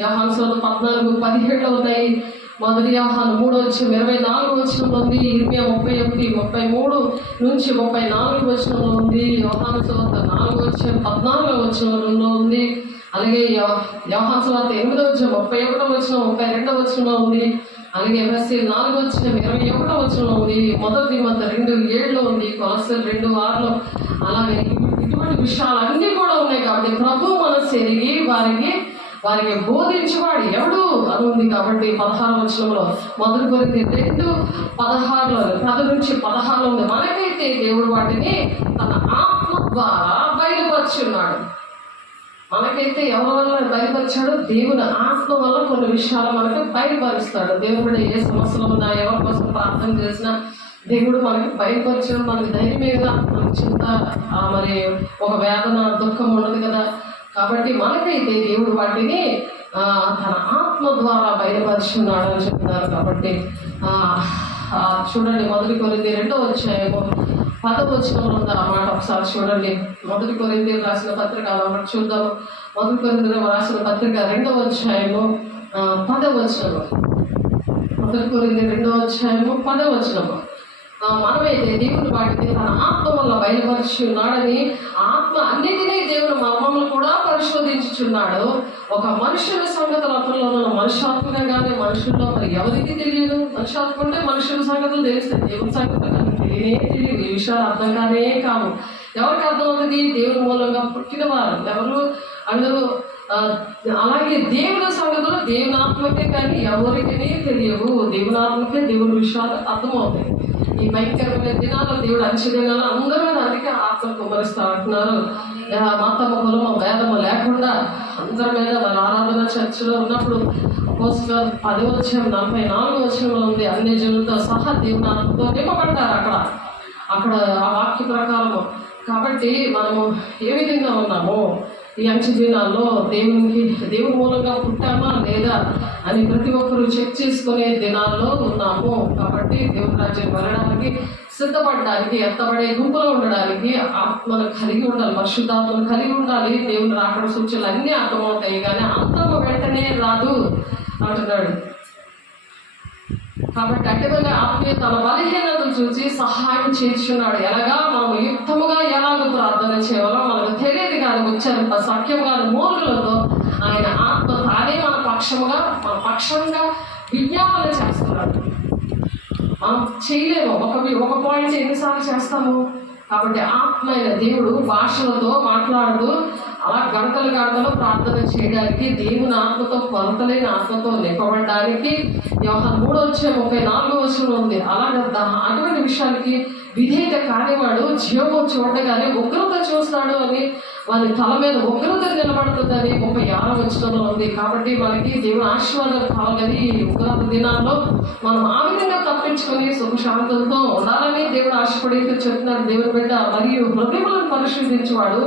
యోహాను సువార్త 14:17 ఉన్నాయి. 1 యోహాను 3:24 ఉంది. ఇర్మియా 31:33 నుంచి 34 ఉంది. యోహాను సువార్త 4:14 ఉంది. అలాగే యోహాను సువార్త 8:31 32 ఉంది. అలాగే ఎఫెసీ 4:21 ఉంది. 1 తిమోతి 2:7 ఉంది. కొలస్సీలు 2:6. అలాగే ఇటువంటి విషయాలన్నీ కూడా ఉన్నాయి. కాబట్టి ప్రభు మనసు ఎరిగి వారికి బోధించేవాడు ఎవడు అని ఉంది. కాబట్టి 16 1 కొరింథీ 2:16 10 నుంచి 16 ఉంది. మనకైతే దేవుడు వాటిని తన ఆత్మ ద్వారా బయలుపరుచున్నాడు. మనకైతే ఎవరి వల్ల బయలుపరిచాడు? దేవుని ఆత్మ వల్ల కొన్ని విషయాలు మనకు బయలుపరుస్తాడు. దేవుడు ఏ సమస్యలు ఉన్నా, ఎవరి కోసం ప్రార్థన చేసినా, దేవుడు మనకి బయలుపరచడం, మనకి ధైర్యంగా, మనకి చింత మరి ఒక వేదన దుఃఖం ఉండదు కదా. కాబట్టి మనకైతే దేవుడు వాటిని తన ఆత్మ ద్వారా బయలుపరుచున్నాడు అని చెప్తున్నారు. కాబట్టి చూడండి, 1 కొరింథీ 2:10 ఉంది ఆ మాట. ఒకసారి చూడండి, 1 కొరింథీ రాసిన పత్రిక అన్నమాట చూద్దాం. 1 కొరింథీ రాసిన పత్రిక 2:10. 1 కొరింథీ 2:10. మనమైతే దేవుడు వాటిని తన ఆత్మ వల్ల బయలుపరుచున్నాడని, ఆత్మ అన్నిటినీ దేవుడు మర్మములు కూడా పరిశోధించుచున్నాడు. ఒక మనుషుల సంగతులు అతనిలో ఉన్న మనుషాత్మగా కానీ మనుషుల్లో మరి ఎవరికి తెలియదు. మనుషాత్మ అంటే మనుషుల సంగతులు తెలుస్తాయి, దేవుని సంగతులు కానీ తెలియదు. ఈ విషయాలు అర్థం కానే కావు. ఎవరికి అర్థమవుతుంది? దేవుని మూలంగా పుట్టిన వారు ఎవరు అందరూ. అలాగే దేవుని సంగతులు దేవుని ఆత్మకే కానీ ఎవరికి తెలియవు. దేవుని ఆత్మకే దేవుని విషయాలు అర్థమవుతాయి. ఈ భయంకరమైన దినాల్లో దేవుడు అంచె దినాలు అందరూ అందుకే ఆత్మ కుమరిస్తా అంటున్నారు. మతము కులము భేదము లేకుండా అందరి మీద మన ఆరాధన చర్చలో ఉన్నప్పుడు 10:44 ఉంది. అన్ని జనులతో సహా దేవుని ఆత్మతో నింపబడ్డారు అక్కడ ఆ వాక్య ప్రకారము. కాబట్టి మనము ఏ విధంగా ఉన్నాము ఈ అంచె దినాల్లో? దేవుని మూలంగా పుట్టామా లేదా అని ప్రతి ఒక్కరూ చెక్ చేసుకునే దినాల్లో ఉన్నాము. కాబట్టి దేవుని రాజ్యం వెళ్ళడానికి, సిద్ధపడడానికి, ఎత్తబడే గుంపులో ఉండడానికి ఆత్మను కలిగి ఉండాలి, పరిశుద్ధాత్మను కలిగి ఉండాలి. దేవుని రాకడ సూచనలు అన్నీ అర్థమవుతాయి, కానీ అంతము వెంటనే రాదు అంటున్నాడు. కాబట్టి అటుగా ఆత్మీయ తన బలహీనతను చూసి సహాయం చేస్తున్నాడు. ఎలాగా మనం యుక్తముగా ఎలాగో ప్రార్థన చేయాలో మనకు తెలియదు, కానీ ఉచ్చరింప సఖ్యముగా మూలుగులతో ఆయన ఆత్మ తానే మన పక్షంగా విజ్ఞాపన చేస్తున్నాడు. మనం చేయలేము. ఒక పాయింట్ ఎన్నిసార్లు చేస్తాము? కాబట్టి ఆత్మ అయిన దేవుడు భాషలతో మాట్లాడుతూ అలా గంటలు ప్రార్థన చేయడానికి, దేవుని ఆత్మతో కొరతలేని ఆత్మతో నింపబడడానికి యోహాను 3:34 ఉంది. అలాగే అటువంటి విషయాలకి విధేయత కానివాడు జీవము చూడగానే ఉగ్రత చూస్తాడు అని, వారి తల మీద ఉగ్రత నిలబడుతుందని 36 ఉంది. కాబట్టి మనకి దేవుని ఆశీర్వాదం కావాలని ఈ ఉగ్రత దినాల్లో మనం ఆ విధంగా తప్పించుకొని సుఖశాంతంతో ఉండాలని దేవుడు ఆశపడి చెప్తున్నారు. దేవుని బిడ్డ మరియు హృదయములను పరిశీలించేవాడు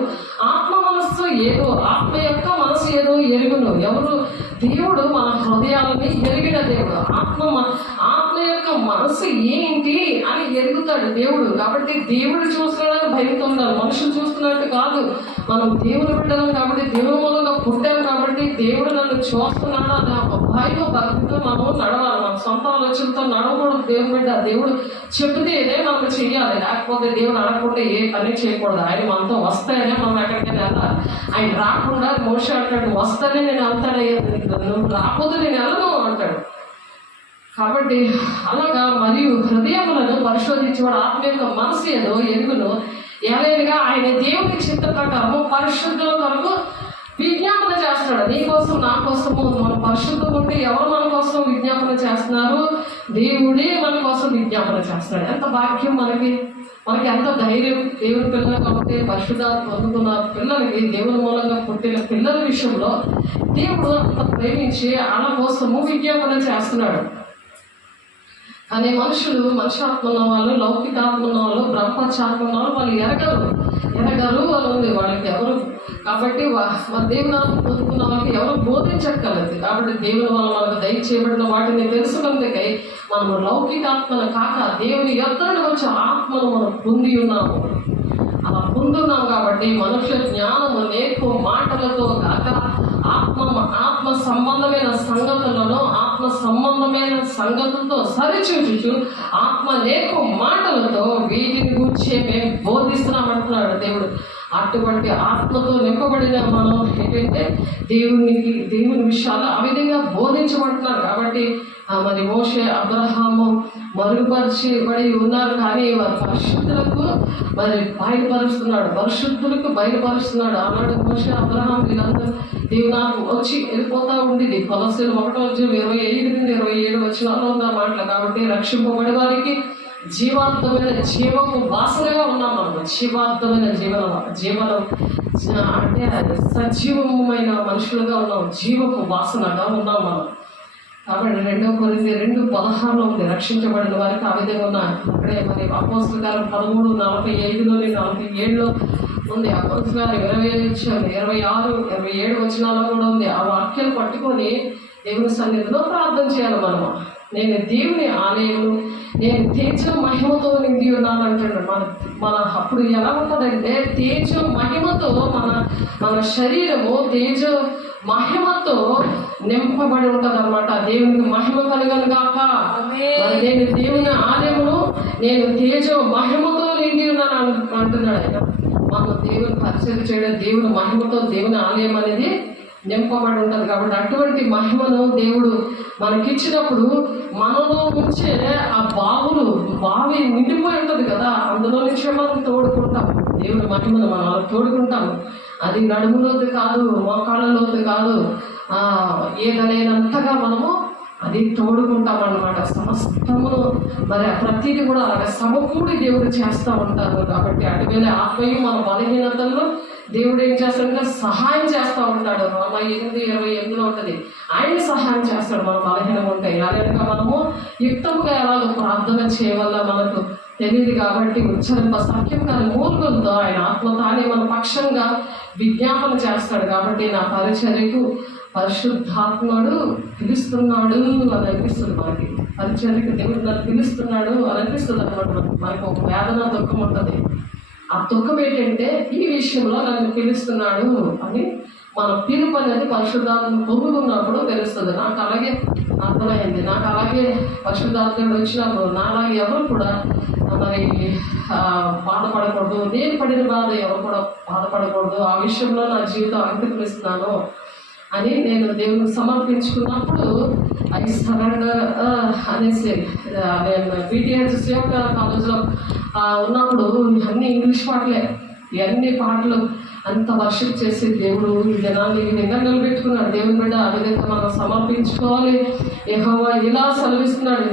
ఆత్మ మనస్సు ఏదో, ఆత్మ యొక్క మనసు ఏదో ఎరుగును. ఎవరు? దేవుడు మన హృదయాలని ఎరిగిన దేవుడు. ఆత్మ యొక్క మనసు ఏంటి అని ఎరుగుతాడు దేవుడు. కాబట్టి దేవుడు చూస్తున్నాడని భయంతో ఉండాలి, మనుషులు చూస్తున్నట్టు కాదు. మనం దేవుని బిడ్డలం కాబట్టి, దేవుని మూలంగా పుట్టాం కాబట్టి, దేవుడు నన్ను చూస్తున్నాడు అని భయం భక్తితో మనం నడవాలి. మన సొంత ఆలోచనతో నడవకూడదు. దేవుని బిడ్డ దేవుడు చెబితేనే మనం చెయ్యాలి, లేకపోతే దేవుడు అడగకుండా ఏ పని చేయకూడదు. ఆయన మనతో వస్తాయనే మనం ఎక్కడికైనా వెళ్ళాలి. ఆయన రాకుండా మోషే అంటాడు, వస్తానే నేను వెళ్తాడయ్యా, నువ్వు రాకపోతే నేను వెళ్ళను అంటాడు. కాబట్టి అలాగా మరియు హృదయములను పరిశోధించేవాడు ఆత్మ యొక్క మనసు ఏదో ఎరుగును. ఏలైనగా ఆయన దేవుని చిత్త ప్రకారము పరిశుద్ధుల కొరకు విజ్ఞాపన చేస్తాడు. నీ కోసం నా కోసము. మన పరిశుద్ధం ఉంటే ఎవరు మన కోసం విజ్ఞాపన చేస్తున్నారు? దేవుడే మన కోసం విజ్ఞాపన చేస్తాడు. ఎంత భాగ్యం మనకి ఎంత ధైర్యం. దేవుని పిల్లలు కాబట్టి పరిశుద్ధాత్మ పొందుకున్న పిల్లలకి, దేవుని మూలంగా పుట్టిన పిల్లల విషయంలో దేవుడు అంత ప్రేమించి వాళ్ళ కోసము విజ్ఞాపన చేస్తున్నాడు. కానీ మనుషాత్మ ఉన్న వాళ్ళు, లౌకికాత్మ ఉన్న వాళ్ళు, బ్రహ్మచాత్మ ఉన్న వాళ్ళు ఎరగరు అని ఉంది వాళ్ళకి ఎవరు. కాబట్టి దేవుని ఆత్మ పొందుకున్న వాళ్ళకి ఎవరు బోధించక్కర్లేదు. కాబట్టి దేవుని వల్ల మనకు దయచేయబడిన వాటిని తెలుసుకునేందుకై మనము లౌకికాత్మను కాక దేవుని యొద్దకు వచ్చే ఆత్మను మనం పొంది ఉన్నాము. అలా పొందున్నాం కాబట్టి మనుష్య జ్ఞానము నేర్పు మాటలతో కాక ఆత్మ సంబంధమైన సంగతులను ఆత్మ సంబంధమైన సంగతులతో సరిచూచుచు ఆత్మ నేర్పు మాటలతో వీటిని గురించి మేము బోధిస్తున్నామంటున్నాడు దేవుడు. అటువంటి ఆత్మతో నింపబడిన మనం ఏంటంటే దేవుని విషయాలు ఆ విధంగా బోధించబడుతున్నారు. కాబట్టి మరి మోషే, అబ్రహాము మరుగుపరచబడి ఉన్నారు, కానీ వారి పరిశుద్ధులకు బయలుపరుస్తున్నాడు. ఆనాడు మోషే, అబ్రహాం వీళ్ళందరూ దేవునాకు వచ్చి వెళ్ళిపోతా ఉండేది. కొలస్సీలు 1:25-27 ఉన్న మాటలు. కాబట్టి రక్షింపబడి వారికి జీవపు వాసనగా ఉన్నాం మనం. జీవనం అంటే సజీవమైన మనుషులుగా ఉన్నాం, జీవపు వాసనగా ఉన్నాం మనం. కాబట్టి 2 కొరింథీ 2:16 ఉంది, రక్షించబడిన వారికి ఆ విధంగా ఉన్నారు. అక్కడే మరి అపోస్తలుల కార్యం 13:45-47 ఉంది. అపోస్తలుల కార్యం 26, 27 వచనాల్లో కూడా ఉంది. ఆ వాక్యాలు పట్టుకొని దేవుని సన్నిధిలో ప్రార్థన చేయాలి. నేను దేవుని ఆలయము, నేను తేజ మహిమతో నిండి ఉన్నాను అంటాడు. మన అప్పుడు ఎలా ఉంటుందంటే తేజ మహిమతో మన శరీరము తేజ మహిమతో నింపబడి ఉంటుంది అనమాట. దేవునికి మహిమ కలుగను గాక. నేను దేవుని ఆలయమును, నేను తేజ మహిమతో నిండి ఉన్నాను అంటున్నాడు ఆయన. మనం దేవుని పరిచయం చేయడం, దేవుని మహిమతో దేవుని ఆలయం అనేది నింపబడి ఉంటుంది. కాబట్టి అటువంటి మహిమను దేవుడు మనకిచ్చినప్పుడు మనలో ఉంచే ఆ బావి నిండిపోయి ఉంటుంది కదా, అందులో నుంచే మనం తోడుకుంటాం. దేవుని మహిమను మనం తోడుకుంటాం. అది నడుములోది కాదు, మోకాళ్ళలోది కాదు, ఏదైనంతగా మనము అది తోడుకుంటాం అన్నమాట. సమస్తమును మరి ప్రతిదీ కూడా అలాగే సమకూడి దేవుడు చేస్తూ ఉంటారు. కాబట్టి అటువేళ ఆత్మీయ మన బలహీనతల్లో దేవుడు ఏం చేస్తాడంటే సహాయం చేస్తూ ఉంటాడు. 8:28 ఉంటుంది, ఆయన సహాయం చేస్తాడు మన బలహీనం ఉంటాయి. అలాగే మనము యుక్తముగా ఎలాగో ప్రార్థన చేయవల్ల మనకు తెలియదు కాబట్టి ఉచ్చరింప సత్యం కాని మూర్ఖులతో ఆయన ఆత్మతానే మన పక్షంగా విజ్ఞాపన చేస్తాడు. కాబట్టి నా పరిచర్యకు పరిశుద్ధాత్ముడు పిలుస్తున్నాడు అని అనిపిస్తుంది. మనకి పరిచర్యకు దేవుడు నన్ను పిలుస్తున్నాడు అని అనిపిస్తుంది అనమాట. మనకు ఒక వేదన దుఃఖం ఉంటుంది. ఆ దుఃఖం ఏంటంటే ఈ విషయంలో నన్ను పిలుస్తున్నాడు అని మన పిలుపు అనేది పరిశుద్ధాత్మ పొందుకున్నప్పుడు తెలుస్తుంది. నాకు అలాగే అర్థమైంది. నాకు అలాగే పరిశుద్ధాత్ముడు వచ్చినప్పుడు నాలాగే ఎవరు కూడా మరి బాధపడకూడదు, నేను పడిన బాధ ఎవరు కూడా బాధపడకూడదు, ఆ విషయంలో నా జీవితం అంకితమిస్తున్నాను అని నేను దేవునికి సమర్పించుకున్నప్పుడు అది సరెండర్ అనేసి నేను బీటీఎస్ సేవక కాలేజ్లో ఉన్నప్పుడు అన్ని ఇంగ్లీష్ పాటలే, ఇవన్నీ పాటలు అంత వర్షిప్ చేసి దేవుడు ఈ జనాన్ని ఈ విధంగా నిలబెట్టుకున్నాడు. దేవుని బిడ్డ ఆ విధంగా మనం సమర్పించుకోవాలి. యెహోవా ఇలా సెలవిస్తున్నాడు,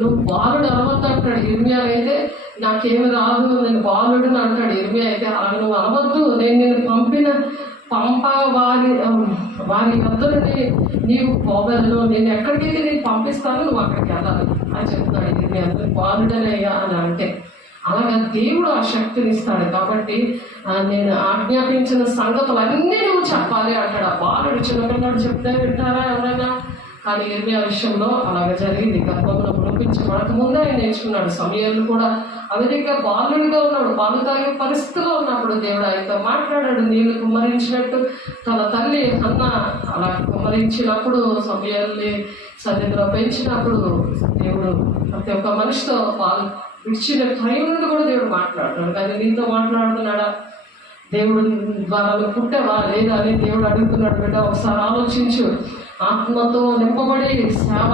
నువ్వు బాలుడు అనవద్దు అంటాడు. ఇర్మియా అయితే నాకేమి రాదు, నేను బాలుడిని అంటాడు. ఇర్మియా అయితే అలా నువ్వు అనవద్దు, నేను పంప వారి వద్ద నుండి నీవు పోగలను, నేను ఎక్కడికైతే నేను పంపిస్తాను నువ్వు అక్కడికి వెళ్ళాలి అని చెప్తాడు. ఇది అందరూ బాలుడనయ్యా అని అంటే అలాగా దేవుడు ఆ శక్తిని ఇస్తాడు. కాబట్టి నేను ఆజ్ఞాపించిన సంగతులన్నీ నువ్వు చెప్పాలి అంటాడు. ఆ బాలుడు చిన్నపిల్లాడు చెప్తే వింటారా ఎవరైనా? కానీ ఇర్మియా విషయంలో అలాగ జరిగింది. గర్భంలో పులిపించబడక ముందే ఆయన నేర్చుకున్నాడు. సమయాలు కూడా ఆ విధంగా బాలుడిగా ఉన్నాడు, పాలు తాగే పరిస్థితిలో ఉన్నప్పుడు దేవుడు ఆయనతో మాట్లాడాడు. నీళ్ళు కుమ్మరించినట్టు తన తల్లి అన్న అలా కుమ్మరించినప్పుడు, సమయాల్ని సన్నిధిలో పెంచినప్పుడు దేవుడు ప్రతి ఒక్క మనిషితో పాలు విడిచిన టైం నుండి కూడా దేవుడు మాట్లాడుతున్నాడు. కానీ నీతో మాట్లాడుతున్నాడా? దేవుడు ద్వారా పుట్టావా లేదా అని దేవుడు అడుగుతున్నాడు. బిడ్డ ఒకసారి ఆలోచించు. ఆత్మతో నింపబడి సేవ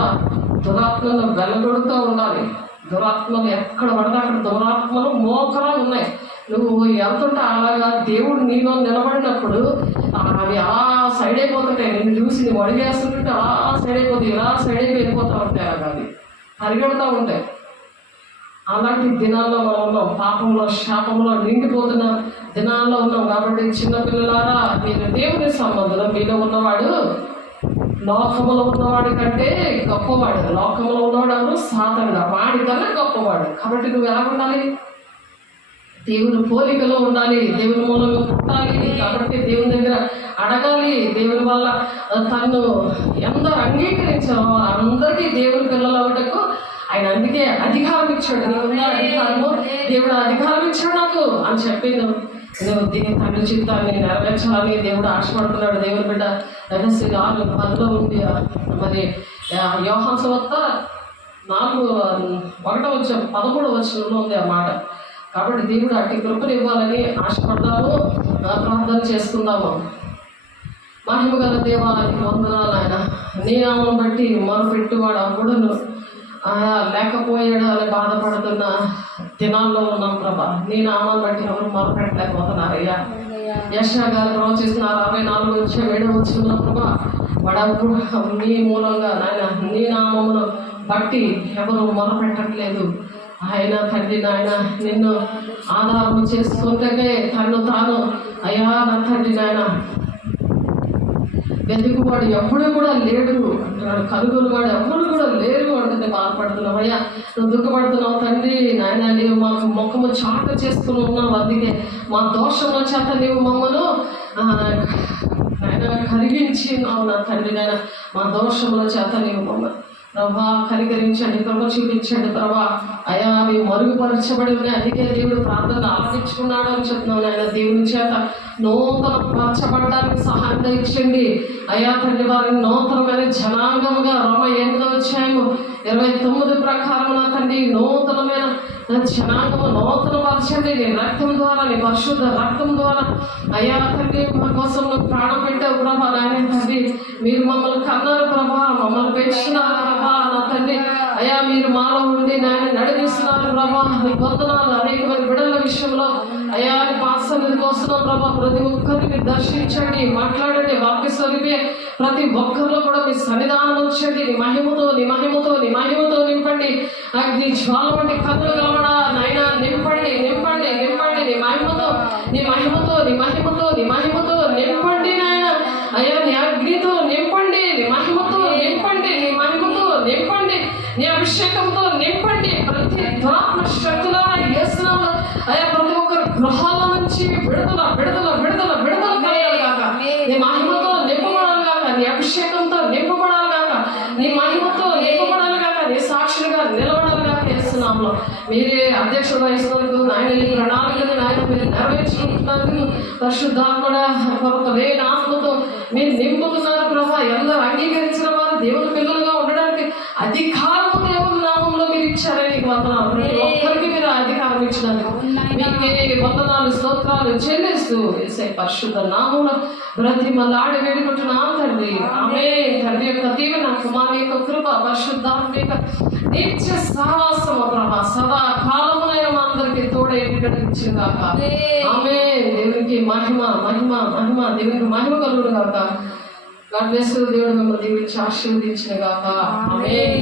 దురాత్మను వెళ్ళగొడుతూ ఉండాలి. దురాత్మలు ఎక్కడ పడితే అక్కడ దురాత్మలు మోకలా ఉన్నాయి. నువ్వు వెళ్తుంటే అలాగా దేవుడు నీలో నిలబడినప్పుడు అవి అలా సైడ్ అయిపోతుంటాయి. నేను చూసి నువ్వు అడిగేస్తుంటే అలా సైడ్ అయిపోతాయి, ఇలా సైడ్ అయిపోయి వెళ్ళిపోతూ ఉంటాయి. అలాగా అవి పరిగెడుతూ ఉంటాయి. అలాంటి దినాల్లో మనం ఉన్నాం. పాపంలో శాపంలో నిండిపోతున్న దినాల్లో ఉన్నాం. కాబట్టి చిన్నపిల్లలారా, మీరు దేవుని సంబంధంలో మీలో ఉన్నవాడు లోకములో ఉన్నవాడి కంటే గొప్పవాడు. లోకములో ఉన్నవాడు ఎవరు? సాతానుడు. వాడి కన్నా గొప్పవాడు. కాబట్టి నువ్వు ఎలా ఉండాలి? దేవుని పోలికలో ఉండాలి, దేవుని మూలంలో పుట్టాలి. కాబట్టి దేవుని దగ్గర అడగాలి. దేవుని వల్ల తను ఎందరు అంగీకరించారో అందరికీ దేవుని పిల్లలు అవటకు ఆయన అందుకే అధికారం ఇచ్చాడు. నీకున్న అధికారము దేవుడు అధికారం ఇచ్చాడు నాకు అని చెప్పి నువ్వు తండ్రి చిత్తాన్ని నెరవేర్చాలని దేవుడు ఆశపడుతున్నాడు. దేవుని బిడ్డ రహస్య 4:10 ఉంది. మరి యోహాను సువార్త 4:11 ఉంది ఆ మాట. కాబట్టి దేవుడు అట్టి కృపను ఇవ్వాలని ఆశపడ్డాము, ప్రార్థన చేస్తున్నాము. మహిమ గల దేవాలయానికి వందనాలు ఆయన. నీ నామం బట్టి మొరపెట్టువాడు అప్పుడును లేకపోయాడు అని బాధపడుతున్న దినాల్లో ఉన్నాం ప్రభా. నీ నామాన్ని బట్టి ఎవరు మొరపెట్టలేకపోతున్నారయ్యా. యెషయా గారు ప్రవచిస్తున్నారు 64:7 ప్రభా. వాడప్పుడు నీ మూలంగా నాయన నీ నామమును బట్టి ఎవరు మొరపెట్టట్లేదు. ఆయన తండ్రి నాయన నిన్ను ఆధారం చేసుకుంటే తను తాను అయ్యా నా తండ్రి నాయన వెతుకువాడు ఎప్పుడు కూడా లేడు అంటున్నాడు కనుగోలు వాడు ఎవరు కూడా లేరు అంటే బాధపడుతున్నావు అయ్యా. నువ్వు దుఃఖపడుతున్నావు తండ్రి. నాయన నీవు మాకు ముఖము చాట చేసుకుని ఉన్నావు. అందుకే మా దోషముల చేత నీవు మమ్మను నాయన కరిగించి ఉన్నావు నా తండ్రి. నాయన మా దోషముల చేత నీవు మమ్మల్ని ప్రభా కనికరించండి, కృప చూపించండి ప్రభా. అయా అవి మరుగుపరచబడి ఉన్నాయి. అందుకే దేవుడు ప్రార్థన ఆలకించుకున్నాడు అని చెప్తున్నాను. ఆయన దేవుని చేత నూతన పరచబడడానికి సహాయం దయచేయండి అయా తండ్రి. వారిని నూతనమైన జనాంగముగా రోమ 8వ అధ్యాయము 29 ప్రకారం నా తండ్రి నూతనమైన జనాంగము నూతన పరచండి. నీ రక్తం ద్వారా, నీ పరిశుద్ధ రక్తం ద్వారా అయా తండ్రి మా కోసం నువ్వు ప్రాణం పెట్టావు ప్రభా. నాయన తండ్రి మీరు మమ్మల్ని కన్నారు ప్రభా, మమ్మల్ని పెంచినారు ప్రభా నా తండ్రి. అయా మీరు మాలో ఉండి నాయన నడిపిస్తున్నారు ప్రభా. మీ వందనాలు. అనేక మంది బిడ్డల విషయంలో అయా పాసన్నిధికి వస్తున్నాం ప్రభా. ప్రతి ఒక్కరిని దర్శించండి, మాట్లాడండి. వాక్య స్వరూపే ప్రతి ఒక్కరిలో కూడా మీ సన్నిధానం ఉంచండి. నీ మహిమతో నీ మహిమతో నీ మహిమతో నింపండి. అగ్ని జ్వాల వంటి కన్నులు కలవడా నాయన నింపండి నింపండి నింపండి. నీ మహిమతో నీ మహిమతో నీ మహిమతో నీ మహిమతో నింపండి నాయన. అయ్యా నీ అగ్నితో నింపండి, నీ మహిమతో నింపండి, నీ మహిమతో నింపండి, నీ అభిషేకంతో నింపండి. ప్రతి దురాత్మ శక్తులను చేస్తున్నాము అయ్యా. ప్రతి ఒక్కరు గృహాల నుంచి విడుదల విడుదల విడుదల విడుదల కలగాలి కాక. నీ మహిమతో నింపబడాలి కాక, నీ అభిషేకంతో నింపబడాలి కాక, నీ మహిమతో నింపబడాలి కాక, నీ సాక్షిగా నిలబడాలి కాక. చేస్తున్నాము మీరే అధ్యక్షుడు వహిస్తున్నందుకు నాయన నీ ప్రణాళికను నాయన మీరు నెరవేర్చుకుంటున్నందుకు పరిశుద్ధాత్మడ కొరత లేని ఆత్మతో మీరు నింపుతున్నారు ప్రభా. అందరూ అంగీకరించిన వారు దేవుని పిల్లలుగా ఉండడానికి అధికారము దేవుని నామంలో మీరు ఇచ్చారని నీకు వందనాలు. ప్రతి ఒక్కరికి మీరు అధికారం ఇచ్చినందుకు మీకే వందనాలు స్తోత్రాలు చెల్లిస్తూ యేసయ్య పరిశుద్ధ నామంలో బ్రతిమలాడి వేడుకుంటున్నాం తండ్రి. ఆమేన్. తండ్రి యొక్క దీవెన, కుమారుని యొక్క కృప, పరిశుద్ధాత్మ యొక్క నిత్య సహవాసము ప్రభా సదా కాలమునైన మా అందరికి తోడే ఇచ్చింది కాక. ఆమేన్. దేవునికి మహిమ మహిమ మహిమ, దేవునికి మహిమ కలుగును గాక. God bless you. దేవుడు మిమ్మల్ని దీవించి ఆశీర్వదించిన గాక. ఆమేన్.